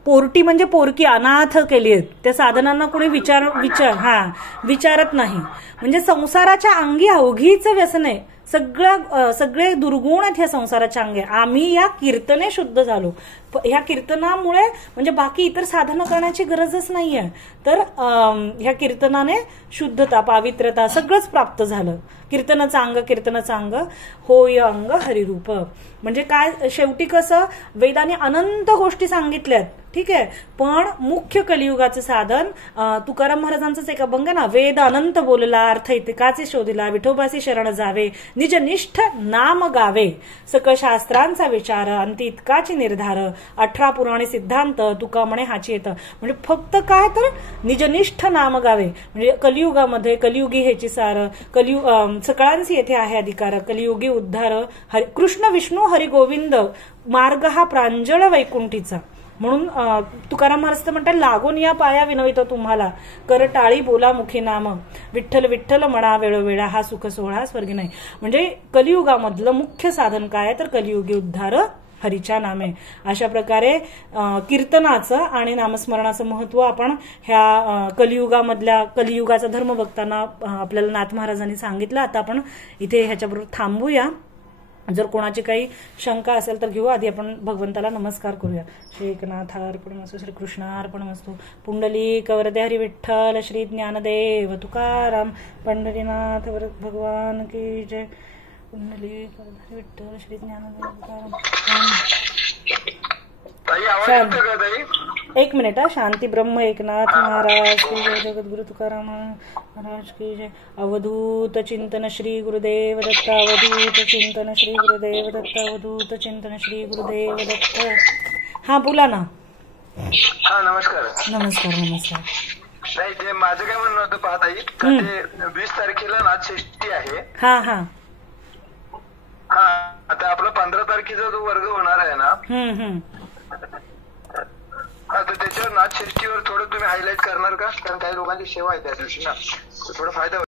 पोरटी म्हणजे पोरकी अनाथ केली आहेत. त्या साधनांना कोणी विचारत नाही. म्हणजे संसाराच्या अंगी अवघीच व्यसने सगळे दुर्गुण आहेत ह्या संसाराच्या अंगे. आम्ही या कीर्तने शुद्ध झालो. ह्या कीर्तनामुळे म्हणजे बाकी इतर साधनं करण्याची गरजच नाहीये. तर ह्या कीर्तनाने शुद्धता पावित्रता सगळंच प्राप्त झालं. कीर्तन चांग होय अंग हरिरूप. म्हणजे काय शेवटी कसं वेदाने अनंत गोष्टी सांगितल्यात. ठीक आहे. पण मुख्य कलियुगाचं साधन तुकाराम महाराजांचंच एक अभंग ना, वेद अनंत बोलला अर्थ इतकाचे शोधिला विठोबासी शरण जावे निज निष्ठ नाम गावे सकळ शास्त्रांचा विचार अंती इतकाची निर्धार 18 पुराणे सिद्धांत तुका म्हणे हाची येतं. म्हणजे फक्त काय तर निजनिष्ठ नाम गावे. म्हणजे कलियुगामध्ये कलियुगी ह्याची सार सकळांची येथे आहे अधिकार. कलियुगी उद्धार कृष्ण विष्णू हरी गोविंद मार्ग हा प्रांजळ वैकुंठीचा. म्हणून तुकाराम महाराज म्हणतात लागून या पाया विनवितो तुम्हाला कर टाळी बोला मुखी नाम विठ्ठल विठ्ठल म्हणा वेळोवेळा हा सुख सोहळा स्वर्गी नाही. म्हणजे कलियुगामधलं मुख्य साधन काय तर कलियुगी उद्धार हरीच्या नामे. अशा प्रकारे कीर्तनाचं आणि नामस्मरणाचं महत्व आपण ह्या कलियुगाचा धर्म बघताना आपल्याला नाथ महाराजांनी सांगितलं. आता आपण इथे ह्याच्याबरोबर थांबूया. जर कोणाची काही शंका असेल तर घेऊ. आधी आपण भगवंताला नमस्कार करूया. श्री एकनाथार्पणमस्तु श्री कृष्णार्पणमस्तु पुंडलिक वरदे हरी विठ्ठल श्री ज्ञानदेव तुकाराम पंढरीनाथ भगवान की जय. पुंडलिक वरदे हरी विठ्ठल श्री ज्ञानदेव तुकाराम. ताई आवाज शांत. येतो का ताई? एक मिनिट हा. शांती ब्रह्म एकनाथ महाराज की जय. जगद्गुरु तुकाराम महाराज की जय. अवधूत चिंतन श्री गुरुदेव दत्त. अवधूत चिंतन श्री गुरुदेव दत्त. अवधूत चिंतन श्री गुरुदेव दत्त. हा बोला ना. हा नमस्कार. नमस्कार नमस्कार. नाही ते माझं काय म्हणणं होतं पाहता येईल का ते 20 तारखेला नाथषष्ठी आहे. हा हा. हा आता आपला 15 तारखेचा जो वर्ग होणार आहे ना, हा तर त्याच्यावर नाथषष्ठीवर थोडं तुम्ही हायलाइट करणार का? कारण काही लोकांची सेवा आहे त्या दिवशी ना, तर थोडा फायदा